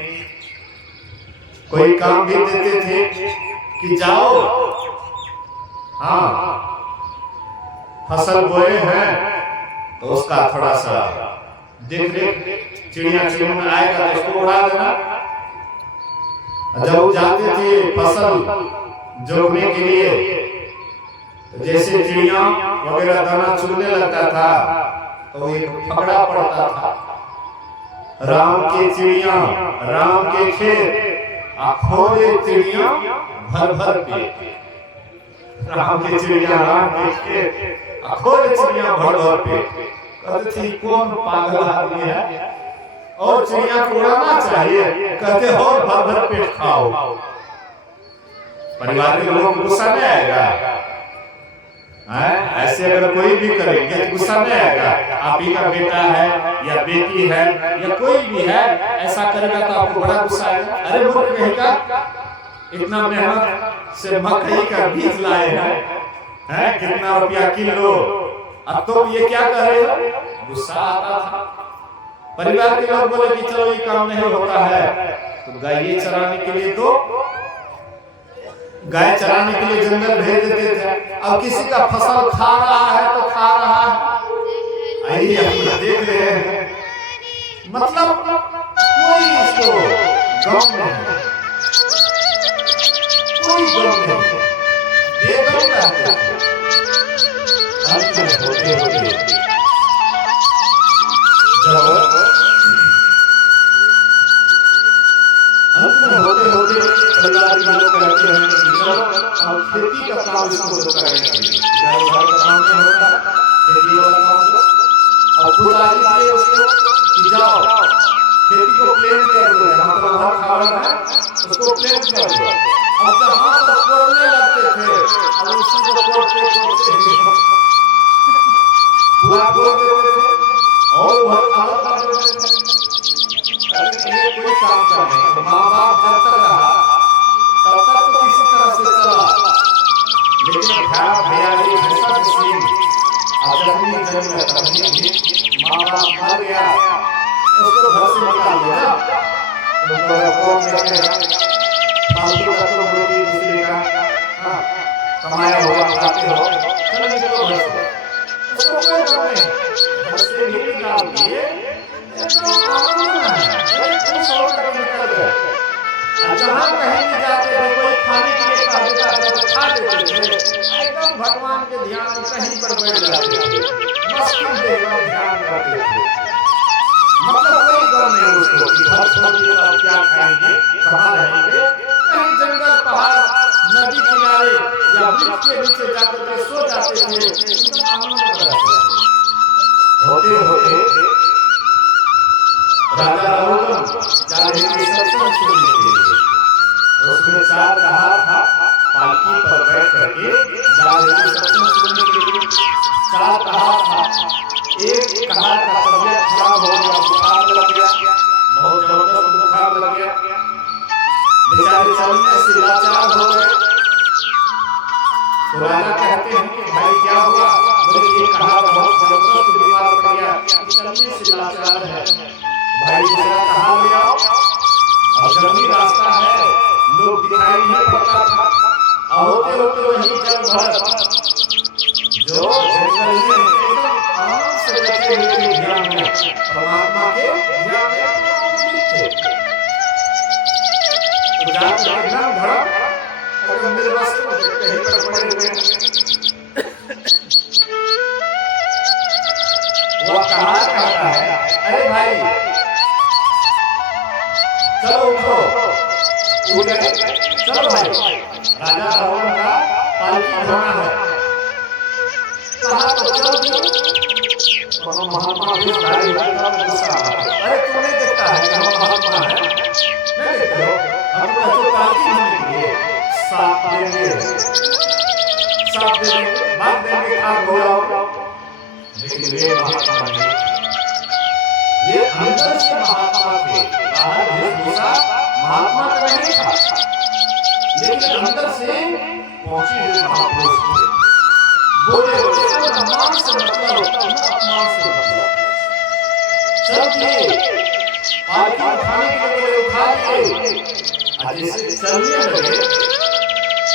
कोई काम भी देते थे कि जाओ, हाँ फसल बोए हैं तो उसका थोड़ा सा देख रेख, चिड़िया चुनमुन आएगा तो उसको उड़ा देना। जब जाते थे फसल जोड़ने के लिए, जैसे चिड़िया वगैरह दाना चुगने लगता था तो एक पकड़ा पड़ता था। राम के चिड़िया राम के खेत, खोले चिड़िया भर भर पेट। राम के चिड़िया राम के खेत, खोले चिड़िया भर भर पेट। कहते थे कौन पागल आदमी है, और चिड़िया को उड़ाना चाहिए, कहते हो भर भर पेट खाओ। परिवार के लोगों को गुस्सा नहीं आएगा? ऐसे अगर कोई भी करेंगे तो गुस्सा नहीं आएगा? आप ही का बेटा है या बेटी है या कोई भी है, ऐसा करेगा तो आपको बड़ा गुस्सा आएगा। अरे मूर्ख कहेगा, इतना मेहनत से मकई का बीज लाए हैं, कितना रुपया किलो, अब तो ये क्या कर रहे हो? गुस्सा आता था। परिवार के लोग बोले कि चलो ये काम नहीं होता है तो गाय चराने के लिए, तो गाय चराने के लिए जंगल भेज देते थे। अब किसी का फसल खा रहा है तो खा रहा है, आइए हम देख रहे हैं, मतलब कोई इसको गम नहीं, कोई गम नहीं, बेगम रहते हैं। अंत में होते होते परिवार के लोग कहते हैं और खेती का काम इसको लोग करेंगे, घर का काम नहीं होता, खेती वाला काम दो। और खुद आगे उसको कि जाओ खेती को प्लेन कर दो, यहाँ पर वहाँ खाना है उसको प्लेन कर दो। अब जहाँ तक कोड़ने लगते थे, अब उसी को कोड़ते पूरा कोड़ देते थे और वह खाना खा देते थे। ये कोई काम का नहीं। माँ बाप जब तक रहा तब तक तो किसी तरह से चला, लेकिन भैयारी भैंसा किसी अब जब भी जन्म है तभी माँ बाप मर गया, उसको घर से निकाल दिया। उनको कौन कहते हैं फालतू का, तो रोटी दूसरे का कमाया हुआ खाते हो, चलो निकलो घर से, उसको कोई डर नहीं, घर से भी निकाल दिए। जहाँ कहीं भी जाते थे, कोई खाने के लिए कह देता था तो खा लेते थे, एकदम भगवान के ध्यान कहीं पर बैठ जाते थे, मस्ती से एकदम ध्यान करते थे। मतलब कोई डर नहीं उसको कि घर छोड़ दिए अब क्या खाएंगे, कहाँ रहेंगे। कहीं जंगल पहाड़ नदी किनारे या वृक्ष के नीचे जाकर के सो जाते थे, एकदम आनंद रहते। होते होते राजा रघुगण जा रहे थे सत्संग सुनने के लिए, उसमें 4 कहा था पालकी पर बैठ करके जा रहे थे सत्संग सुनने के लिए। 4 कहा था, एक कहा का तबियत खराब हो गया, बुखार लग गया, बहुत जबरदस्त बुखार लग गया, बेचारे चलने से लाचार हो गए। तो राजा कहते हैं कि भाई क्या हुआ? बोले ये कहा बहुत जबरदस्त बीमार पड़ गया, चलने से लाचार है, भाई जरा कहाँ ले आओ। और जंगली रास्ता है, लोग दिखाई नहीं पड़ता था, होते होते वही जल भर जो जंगल में एकदम आराम से बैठे हुए थे ध्यान में, परमात्मा के ध्यान में थे। तो जाकर एकदम धड़क और निर्वस्त कहीं पर पड़े हुए। वो कहा कहता है, अरे भाई चलो उठो, उठ गए, चलो भाई राजा रावण का पालकी धोना है। कहा तो चल दियो, तो महात्मा भी गाड़ी वाला गुस्सा आ रहा है। अरे तू नहीं देखता है कि हम महात्मा है, नहीं देखते हो, हम तो काफी होने के लिए साथ देंगे, साथ देंगे, भाग देंगे, खाक हो जाओ। लेकिन ये महात्मा नहीं, ये अंदर से महात्मा थे, बाहर वेशभूषा महात्मा का नहीं था, लेकिन अंदर से पहुंचे हुए महापुरुष थे। बोले सम्मान से मतलब होता है, अपमान से मतलब। चल दिए, पालकी उठाने के लिए बोले उठा दिए, आज जैसे चलने लगे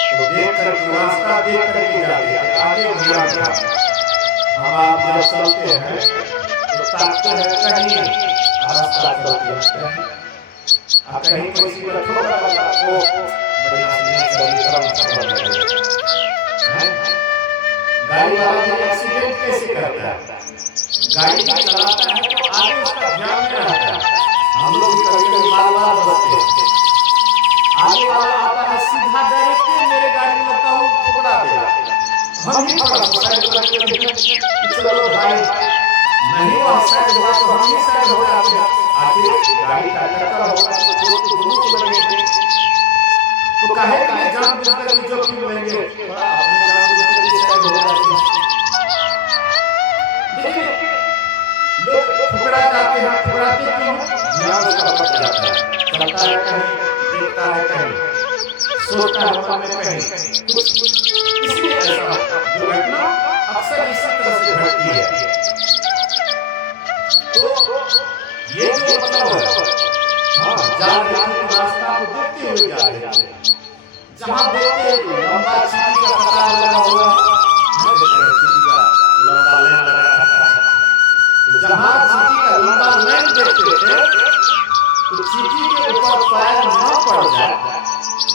तो देख कर रास्ता देख कर के जाते हैं, आगे बढ़ा गया। हम आप जब चलते हैं तो ताकते हैं कहीं रास्ता चलते हैं, कहीं किसी का थोड़ा वो बढ़िया गाड़ी वाला जब एक्सीडेंट कैसे करता है, गाड़ी चलाता है तो आगे उसका ध्यान नहीं रहता है। हम लोग कभी बार-बार बसते हैं, आगे वाला आता है सीधा डायरेक्ट मेरे गाड़ी में लगता हूँ टुकड़ा देगा, हम ही पड़ा साइड करके चलो भाई, नहीं वो साइड हुआ तो हम ही साइड हो जाते हैं। आखिर गाड़ी का टक्कर होगा तो दोनों को लगेंगे, तो काहे के लिए जानबूझ कर जोखिम लेंगे, अपने जानबूझ कर साइड हो जाते हैं। देखिए लोग ठुकरा जाते हैं, ठुकराते क्यों, ध्यान उसका भटक जाता है, चलता है कहीं, देखता है कहीं, सोचता है मन में कहीं कुछ, इसलिए ऐसा दुर्घटना अक्सर इसी तरह से घटती है। तो ये जो मतलब जा रहे हैं रास्ता को देखते हुए जा रहे हैं, जहाँ देखते हैं लंबा चीटी का कतार लगा हुआ, चीटी का लंबा लाइन लगा है, जहाँ चीटी का लंबा लाइन देखते थे तो चीटी के ऊपर पैर न पड़ जाए,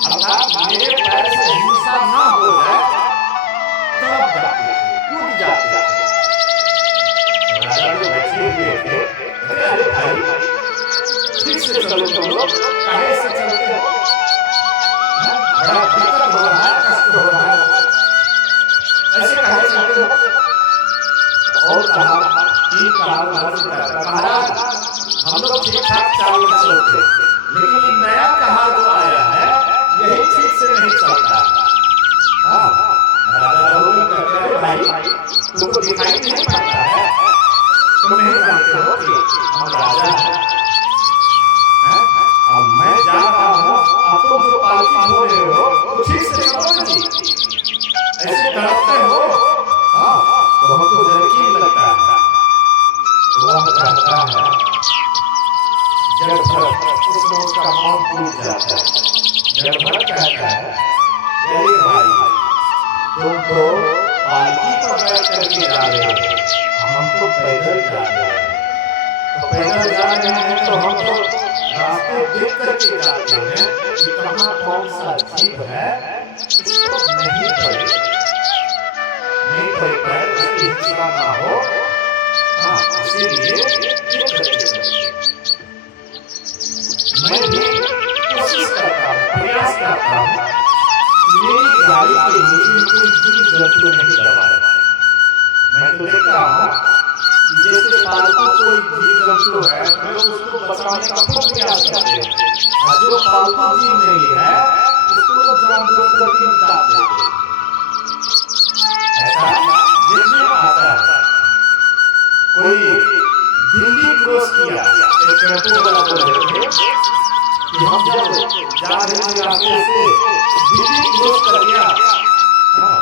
अर्थात मेरे पैर से हिंसा न हो जाए, तब जाते कूद जाते। राजा जो बैठे हुए थे, अरे भाई ठीक से चलो तुम लोग, काहे से चलते हो, बड़ा दिक्कत हो रहा है, कष्ट हो रहा है, ऐसे काहे चलते हो। और कहा तीन कहा महाराज हम लोग ठीक ठाक चाल में चलते, लेकिन ये नया कहा जो आया है यही ठीक से नहीं चलता। हाँ राजा रघुवीर कहते हैं भाई तुमको दिखाई नहीं पड़ता है, तुम नहीं जानते हो कि हम राजा हैं, अब मैं जा रहा हूँ, अब तुम जो पालकी हो रहे हो तो ठीक से चलो ना जी, ऐसे तड़पते हो, हाँ तो हमको जरकीन लगता है। वह कहता है जड़ भर उसमें उसका मौन टूट जाता है। जड़ भर कहता है अरे भाई तुम तो पालकी पर बैठ करके जा रहे हो, हम तो पैदल जा रहे हैं, तो पैदल जा रहे हैं तो हम तो रास्ते देख करके जाते हैं कि कहाँ कौन सा जीव है, इसको नहीं पड़े पैर उसकी हिंसा ना हो, हाँ इसीलिए मैं भी कोशिश करता हूँ, प्रयास करता हूँ मेरी गाड़ी के नीचे कोई जीव जंतु नहीं दबाए। मैं तो देखता हूँ जैसे पालतू कोई जीव जंतु है मैं उसको बचाने का खूब प्रयास करते हैं, और जो पालतू जीव नहीं है उसको जानबूझ करके निकाल देते हैं। ऐसा देखने आता है कोई दिल्ली क्रॉस किया, एक टेम्पो वाला बोल रहे थे कि हम जब जा रहे थे रास्ते से दिल्ली क्रॉस कर गया, हाँ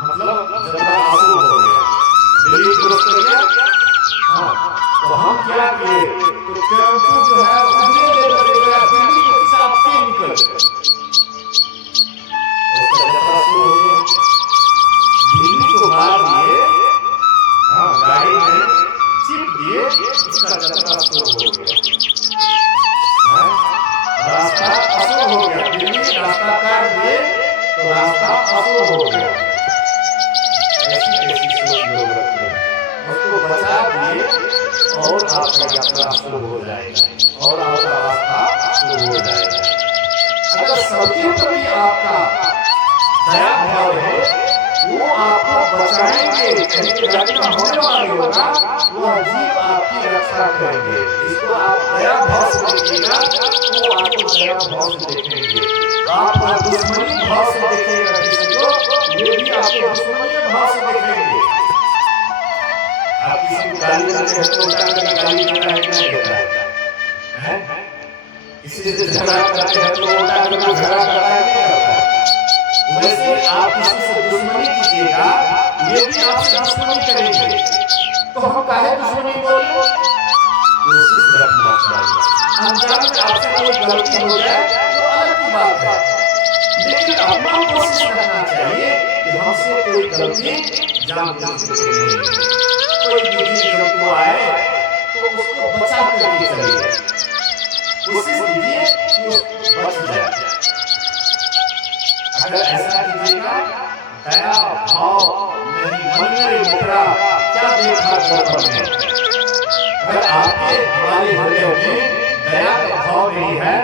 मतलब जब आंसू हो गया, दिल्ली क्रॉस कर गया, हाँ तो हम क्या किए, तो टेम्पो जो है उन्हें लेकर गया दिल्ली के साथ के निकल गए, उसका यात्रा शुरू हो गया, दिल्ली को मार दिए, हाँ गाड़ी में चिप दिए, उसका यात्रा शुरू हो गया, रास्ता अशुभ हो गया, दिल्ली रास्ता काट दिए तो रास्ता अशुभ हो गया। ऐसी ऐसी सोच लोग रखते हैं, उसको बचा दिए और आपका यात्रा शुरू हो जाएगा और आपका रास्ता शुरू हो जाएगा। अगर सबके प्रति आपका दया भाव है वो आपको बचाएंगे, कहीं घटना होने वाली होगा वो जीव आपकी रक्षा करेंगे। इसको आप दया भाव से देखिएगा, वो आपको दया भाव से देखेंगे। आप दुश्मनी भाव से देखिएगा किसी को, ये भी आपको दुश्मनी भाव से देखेंगे। आप किसी को गाली देते हैं तो उल्टा करके गाली देता है कि नहीं देता है? किसी से झगड़ा करते हैं तो उल्टा करके झगड़ा करता है कि नहीं करता है? वैसे आप किसी से दुश्मनी कीजिएगा, ये भी आपसे दुश्मनी करेंगे। तो हम काहे दुश्मनी बोले? कोशिश रखना चाहिए। अनजान में आपसे कोई गलती हो जाए तो अलग की बात है, लेकिन अपना कोशिश करना चाहिए कि हमसे कोई गलती जानबूझ के नहीं। कोई दूसरी गलती आए तो उसको बचा करके चलिए, कोशिश कीजिए कि वो बच जाए। अगर ऐसा कीजिएगा, दया भाव नहीं मन में मुकरा क्या देखा दर्पण में। अगर आपके हमारे हृदय में दया का भाव नहीं है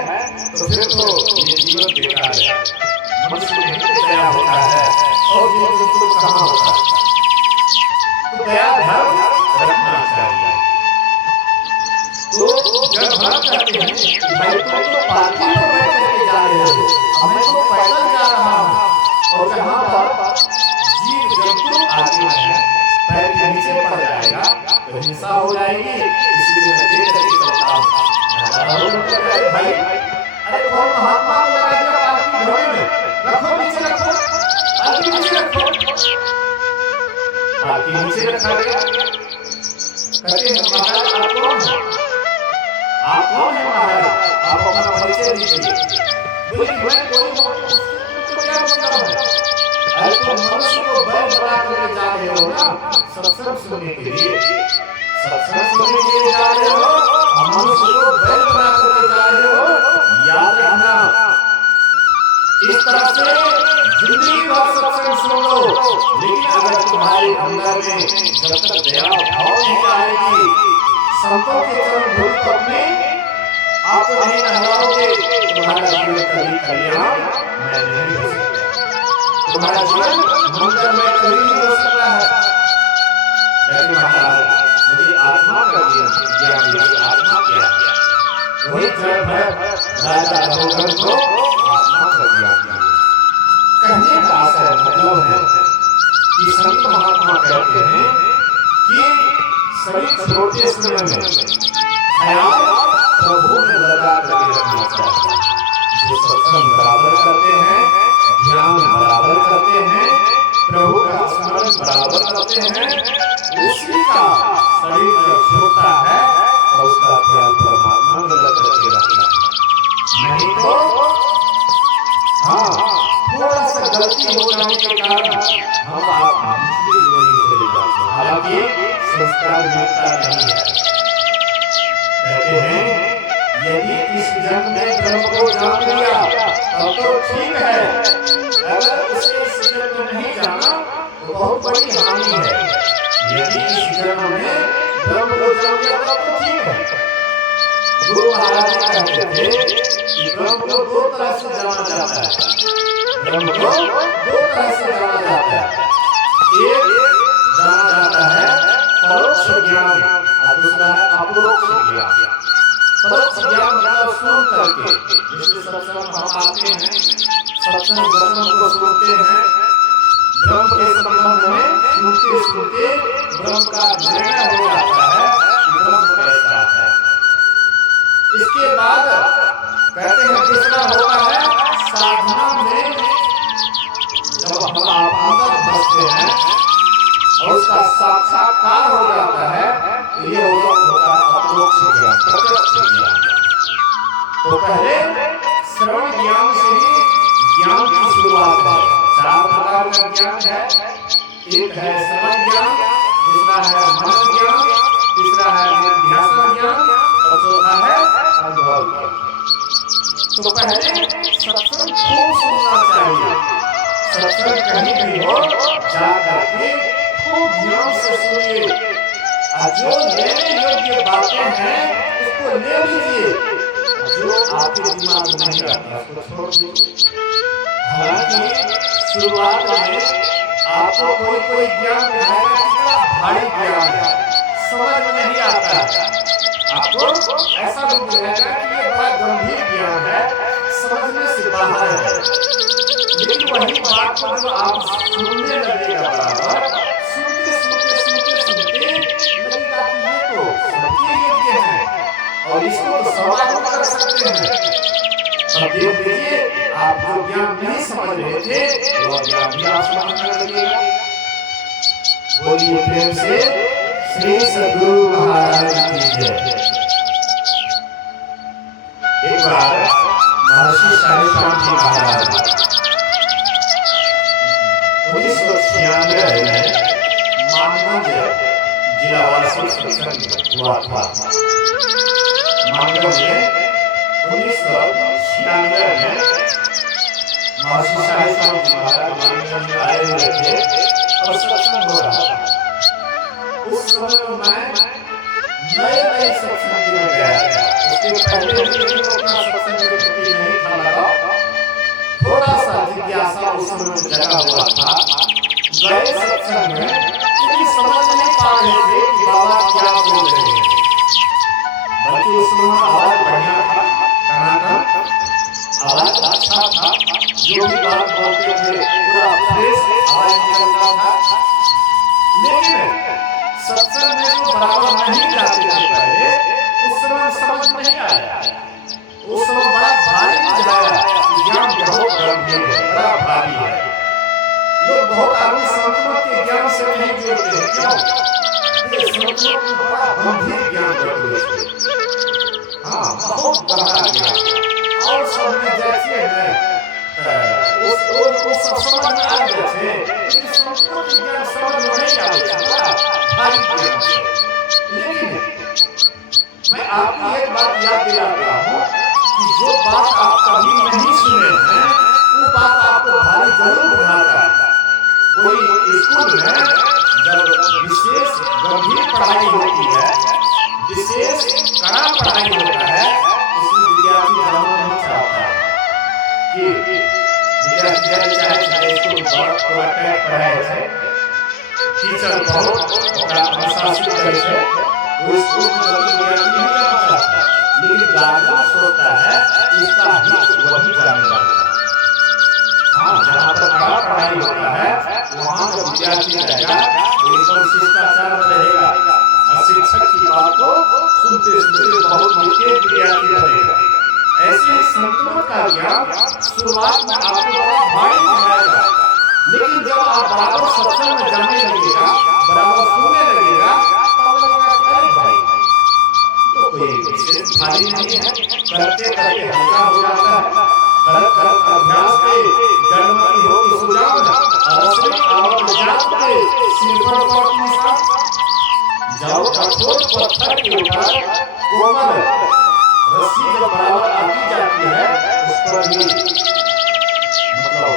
तो फिर तो ये जीवन बेकार है। मनुष्य में ही दया होता है और जीव जंतु कहाँ होता है? तो दया धर्म रखना चाहिए। तो जब हम कहते हैं भाई तुम तो पालकी पर बैठ करके जा रहे हो, मैं तो पैदल जा रहा हूँ, और जहाँ पर जीव जंतु आदि हैं पैर के नीचे पड़ जाएगा तो हिंसा हो जाएगी। इसलिए मैं देख करके चलता हूँ। भाई अरे कौन महात्मा को लगा दिया पालकी घोड़े में, रखो नीचे रखो, पालकी नीचे रखो। पालकी नीचे रखा गया, कहते हैं महाराज आप कौन हैं? आप कौन है महाराज? आप अपना परिचय दीजिए। बोले मैं कोई तो क्या मतलब है? अरे तो मनुष्य को बैल बना करके जा रहे हो ना सत्संग सुनने के लिए, सत्संग सुनने के लिए जा रहे हो, मनुष्य को बैल बना करके जा रहे हो। याद रखना, इस तरह से जिंदगी भर सत्संग सुन लो, लेकिन अगर तुम्हारे अंदर में जब तक दया भाव नहीं आएगी, संतों के चरण धूल पर में आप तो नहीं कहलाओगे, तुम्हारा जीवन कभी कल्याण मैं नहीं हो सकता, तुम्हारा जीवन मंगल में कभी नहीं हो सकता है। कहते महाराज मुझे आत्मा का ज्ञान दीजिए। आत्मा क्या है? वही जड़ है राजा रघुवर को आत्मा का ज्ञान दीजिए। कहने का आशय मतलब है कि संत महात्मा कहते हैं कि सभी छोटे समय में ख्याल प्रभु में लगा करके रखना चाहिए। जो सत्संग बराबर करते हैं, ध्यान बराबर करते हैं, प्रभु का स्मरण बराबर करते हैं, उसी का शरीर जब छूटता है और उसका ख्याल परमात्मा में लगा करके रखना। नहीं तो हाँ थोड़ा सा गलती हो जाने के कारण हम आप दूसरी जोड़ी चले जाते हैं, हालांकि संस्कार मिलता नहीं है। कहते हैं यदि इस जन्म में ब्रह्म को जान लिया तब तो ठीक है, अगर उसे इस जन्म में नहीं जाना तो बहुत बड़ी हानि है। यदि इस जन्म में ब्रह्म को जान लिया तब तो ठीक है। गुरु महाराज कहते थे कि ब्रह्म को दो तरह से जाना जाता है, ब्रह्म को दो तरह से जाना जाता है। एक जाना जाता है परोक्ष ज्ञान और दूसरा है अपरोक्ष ज्ञान। परोक्ष ज्ञान मतलब सुन करके, जैसे सत्संग हम आते हैं, सत्संग वचन को सुनते हैं, ब्रह्म के संबंध में सुनते सुनते ब्रह्म का निर्णय हो जाता है कि ब्रह्म कैसा है। इसके बाद कहते हैं दूसरा होता है साधना में, जब हम आप अंदर बसते हैं और उसका साक्षात्कार हो जाता है, ये होता है अपरोक्ष ज्ञान, प्रत्यक्ष ज्ञान। तो पहले श्रवण ज्ञान से ही ज्ञान की शुरुआत है। चार प्रकार का ज्ञान है, एक है श्रवण ज्ञान, दूसरा है मनन ज्ञान, तीसरा है निध्यासन ज्ञान और चौथा है अनुभव ज्ञान। तो पहले सत्संग खूब सुनना चाहिए। सत्संग कहीं भी हो जा करके खूब ध्यान से सुनिए, और जो लेने योग्य बातें हैं उसको ले लीजिए, जो आपके दिमाग में नहीं आता उसको छोड़ दीजिए। हालांकि शुरुआत में आपको कोई कोई ज्ञान दिखाएगा कितना भारी ज्ञान है, समझ में नहीं आता है। आपको ऐसा लोग दिखाएगा कि ये बड़ा गंभीर ज्ञान है, समझने से बाहर है। लेकिन वही बात को जब आप सुनने लगेगा बराबर, सुनते सुनते सुनते सुनते लगेगा कि ये तो सबके योग्य है और इसको तो सब लोग कर सकते हैं। तब देख लीजिए आप जो ज्ञान नहीं समझ रहे थे वो ज्ञान भी आप समझने लगेगा। बोलिए प्रेम से श्री सद्गुरु महाराज की जय। एक बार महर्षि साईं जी महाराज 1996 में मानगंज जिला वासी सत्संग हुआ था। मानगंज में 1996 में महर्षि साईं जी महाराज मानगंज में आए हुए थे और सत्संग हो रहा था। उस समय में मैं नए सत्संग में गया था। उसके पहले भी अपना सत्संग के प्रति नहीं था लगा, थोड़ा सा जिज्ञासा उस समय जगा हुआ था। गए सत्संग में क्योंकि समझ नहीं पा रहे थे कि बाबा क्या बोल रहे हैं, बल्कि उस समय आवाज बढ़िया था, टनाटन आवाज अच्छा था, जो भी बात बोलते थे पूरा फ्रेश आवाज निकलता था। लेकिन सत्संग में जो बराबर नहीं जाते थे पहले, उस समय समझ नहीं आया। उस समय बड़ा भारी बुझाया, ज्ञान बहुत गंभीर है, बड़ा भारी है। लोग बहुत आदमी संतों के ज्ञान से नहीं जुड़ते हैं, क्यों? ये संतों को बड़ा गंभीर ज्ञान देते हैं। हाँ, बहुत गहरा ज्ञान। और सब में जैसे है उस सब समझ में आ गए थे, लेकिन संतों के ज्ञान समझ में नहीं आ रहा भारी ज्ञान। लेकिन मैं आपको एक बात याद दिलाता हूँ कि जो बात आप कभी नहीं सुने हैं, वो बात आपको भारी जरूर बुझाता है। कोई स्कूल में जब विशेष गंभीर पढ़ाई होती है, विशेष कड़ा पढ़ाई होता है, उसमें विद्यार्थी जाना नहीं चाहता कि विद्यार्थी चाहे स्कूल पढ़ाए थे, टीचर बहुत अनुशासित करे थे, वो स्कूल में विद्यार्थी नहीं जाना चाहता। लेकिन गार्जियन सोचता है इसका हित वही जाने लगता है। हाँ, जहाँ पर कड़ा पढ़ाई होता है वहाँ जब विद्यार्थी रहेगा तो एकदम शिष्टाचार में रहेगा और शिक्षक की बात को सुनते सुनते बहुत नीचे विद्यार्थी रहेगा। ऐसे संतों का ज्ञान शुरुआत में आपको बड़ा भारी दिखाएगा, लेकिन जब आप बराबर सत्संग में जाने लगेगा, बराबर सुनने लगेगा, तब लगेगा कि अरे भाई तो कोई विशेष भारी नहीं है, करते करते हल्का हो जाता है। करत करत अभ्यास के जन्मति हो तो सुजान, रसनी आवत जात के सिर पर निशान। जाओ कठोर पत्थर के ऊपर कोमल रस्सी जब बराबर आती जाती है, उस पर भी मतलब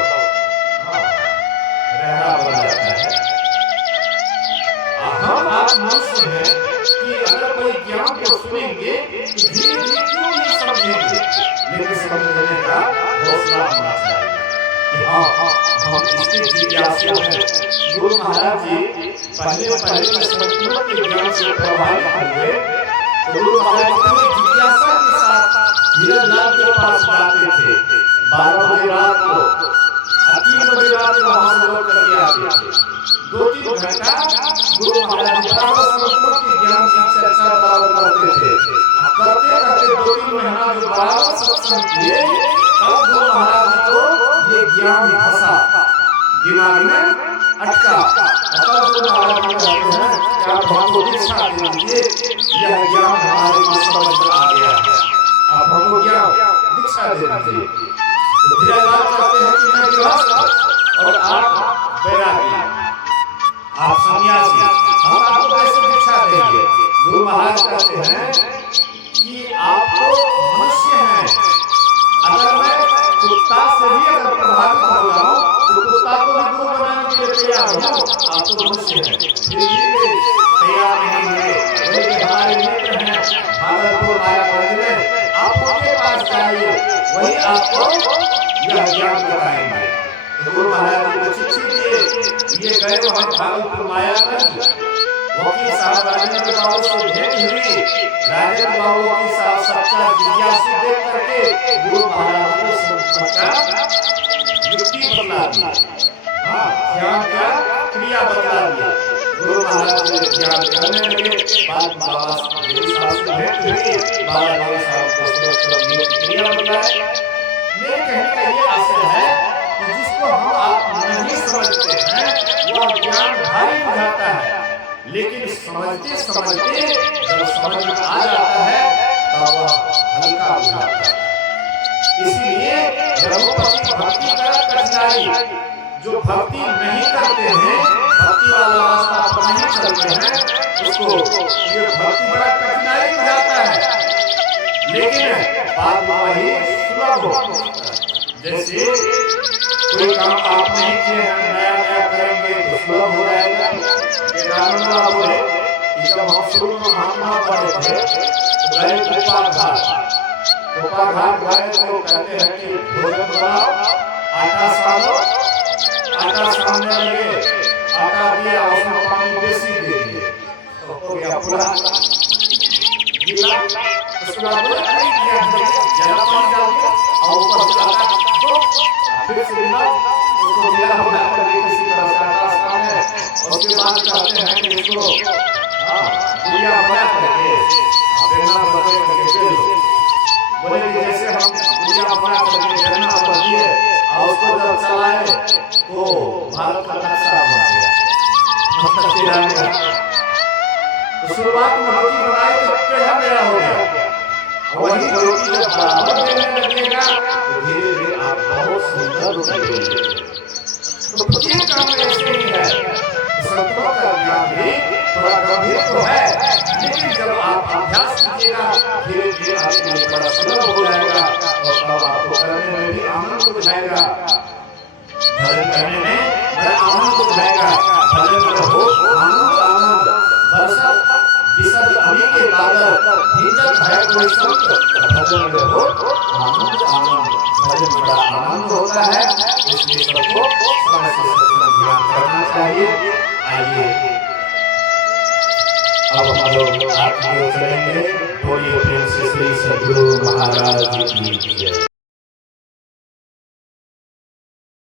रहना बन जाता है। हम आप मनुष्य हैं कि अगर कोई ज्ञान को सुनेंगे तो धीरे धीरे क्यों नहीं समझेंगे, लेकिन समझने का हौसला होना चाहिए कि हाँ हम इसके जिज्ञासु हैं। गुरु महाराज जी पहले संतों के ज्ञान से प्रभावित हुए, तो गुरु महाराज अपनी जिज्ञासा के साथ हीरालाल के पास जाते थे। 12 बजे रात को 3 बजे रात को वहां से लौट करके आते थे। 2-3 घंटा गुरु महाराज जी बराबर संतों के ज्ञान की चर्चा बराबर करते थे। करते करते 2-3 महीना जो बराबर सत्संग किए, तब गुरु महाराज जी को ये ज्ञान फंसा, दिमाग में अटका। तब गुरु महाराज जी कहते हैं कि आप हमको दीक्षा दे दीजिए, यह ज्ञान हमारे को समझ में आ गया है, आप हमको ज्ञान दीक्षा दे दीजिए। तो धीरालाल कहते हैं कि मैं गृहस्थ और आप बैरागी, आप सन्यासी, हम आपको कैसे दीक्षा देंगे? गुरु महाराज कहते हैं कि आप तो मनुष्य हैं, अगर मैं कुत्ता से भी अगर प्रभावित हो जाऊं तो कुत्ता को भी गुरु बनाने के लिए तैयार हूं। आप तो मनुष्य हैं, फिर भी तैयार नहीं हुए। हमारे मित्र हैं भागलपुर मायागंज में, आप उनके पास जाइए, वही आपको यह ज्ञान बताएंगे। तो गुरु महाराज जी को चिट्ठी दिए ये गए वहां भागलपुर मायागंज, वकील साहब राजेंद्र बाबू से भेंट हुई। राजेंद्र बाबू वकील साहब सच्चा जिज्ञासु देख करके गुरु महाराज को संत का युक्ति बतला दी। ध्यान का क्रिया बतला दिया। गुरु महाराज ने ध्यान करने लगे। बाद बाबा गुरु साहब से भेंट हुई। बाबा गुरु साहब को क्रिया बतलाए। मेरे कहने का ये आशय है कि जिसको हम आप नहीं समझते हैं वह ज्ञान भारी हो जाता है, लेकिन समझते समझते जब समझ में आ जाता है तब वह हल्का हो जाता है। इसलिए रघुपति भक्ति का कठिनाई, जो भक्ति नहीं करते हैं, भक्ति वाला रास्ता नहीं चलते हैं, उसको ये भक्ति बड़ा कठिनाई हो जाता है। लेकिन बाद में वही सुलभ हो। जैसे कोई काम आप नहीं किए हैं, नया नया करेंगे तो सुलभ हो जाएगा। बोले कि जब हम शुरू में महात्मा पढ़े थे तो गए गोपाल घाट गए तो कहते हैं कि भोजन बनाओ, आटा सानो, आटा सानने लगे, आटा दिया उसमें पानी बेसी दे दिए तो हो गया पूरा गीला। उसके बाद बोले नहीं किया जरा पानी डाल दिया और ऊपर से आटा दो, फिर से मिलाओ, उसको गीला बना कर इसी तरह से आटा साने। उसके बाद कहते हैं कि इसको गुड़िया बना करके बेलना पर करके बेल लो। बोले कि जैसे हम गुड़िया बना करके बेलना पर दिए और उसको जब चलाए तो भारत का नक्शा बन गया। तो शुरुआत में रोटी बनाई तो टेढ़ा मेढ़ा हो गया। वही रोटी जब बराबर देने लगेगा तो धीरे धीरे आप बहुत सुंदर रोटी देंगे। तो प्रत्येक काम में ऐसे ही है। संतों का ज्ञान भी थोड़ा गंभीर तो है, लेकिन जब आप अभ्यास कीजिएगा धीरे धीरे आपके लिए बड़ा सुलभ हो जाएगा और तब आपको करने में भी आनंद बुझाएगा। भजन करने में बड़ा आनंद बुझाएगा। भजन में हो आनंद बरसत विसर्ज अभी के बादल भीजत है कोई संत। भजन में हो आनंद भजन बड़ा आनंद होता है। इसलिए सबको समय से ध्यान करना चाहिए। आइए अब हम लोग आगे चलेंगे। बोलिए प्रेम से श्री सद्गुरु महाराज की जय।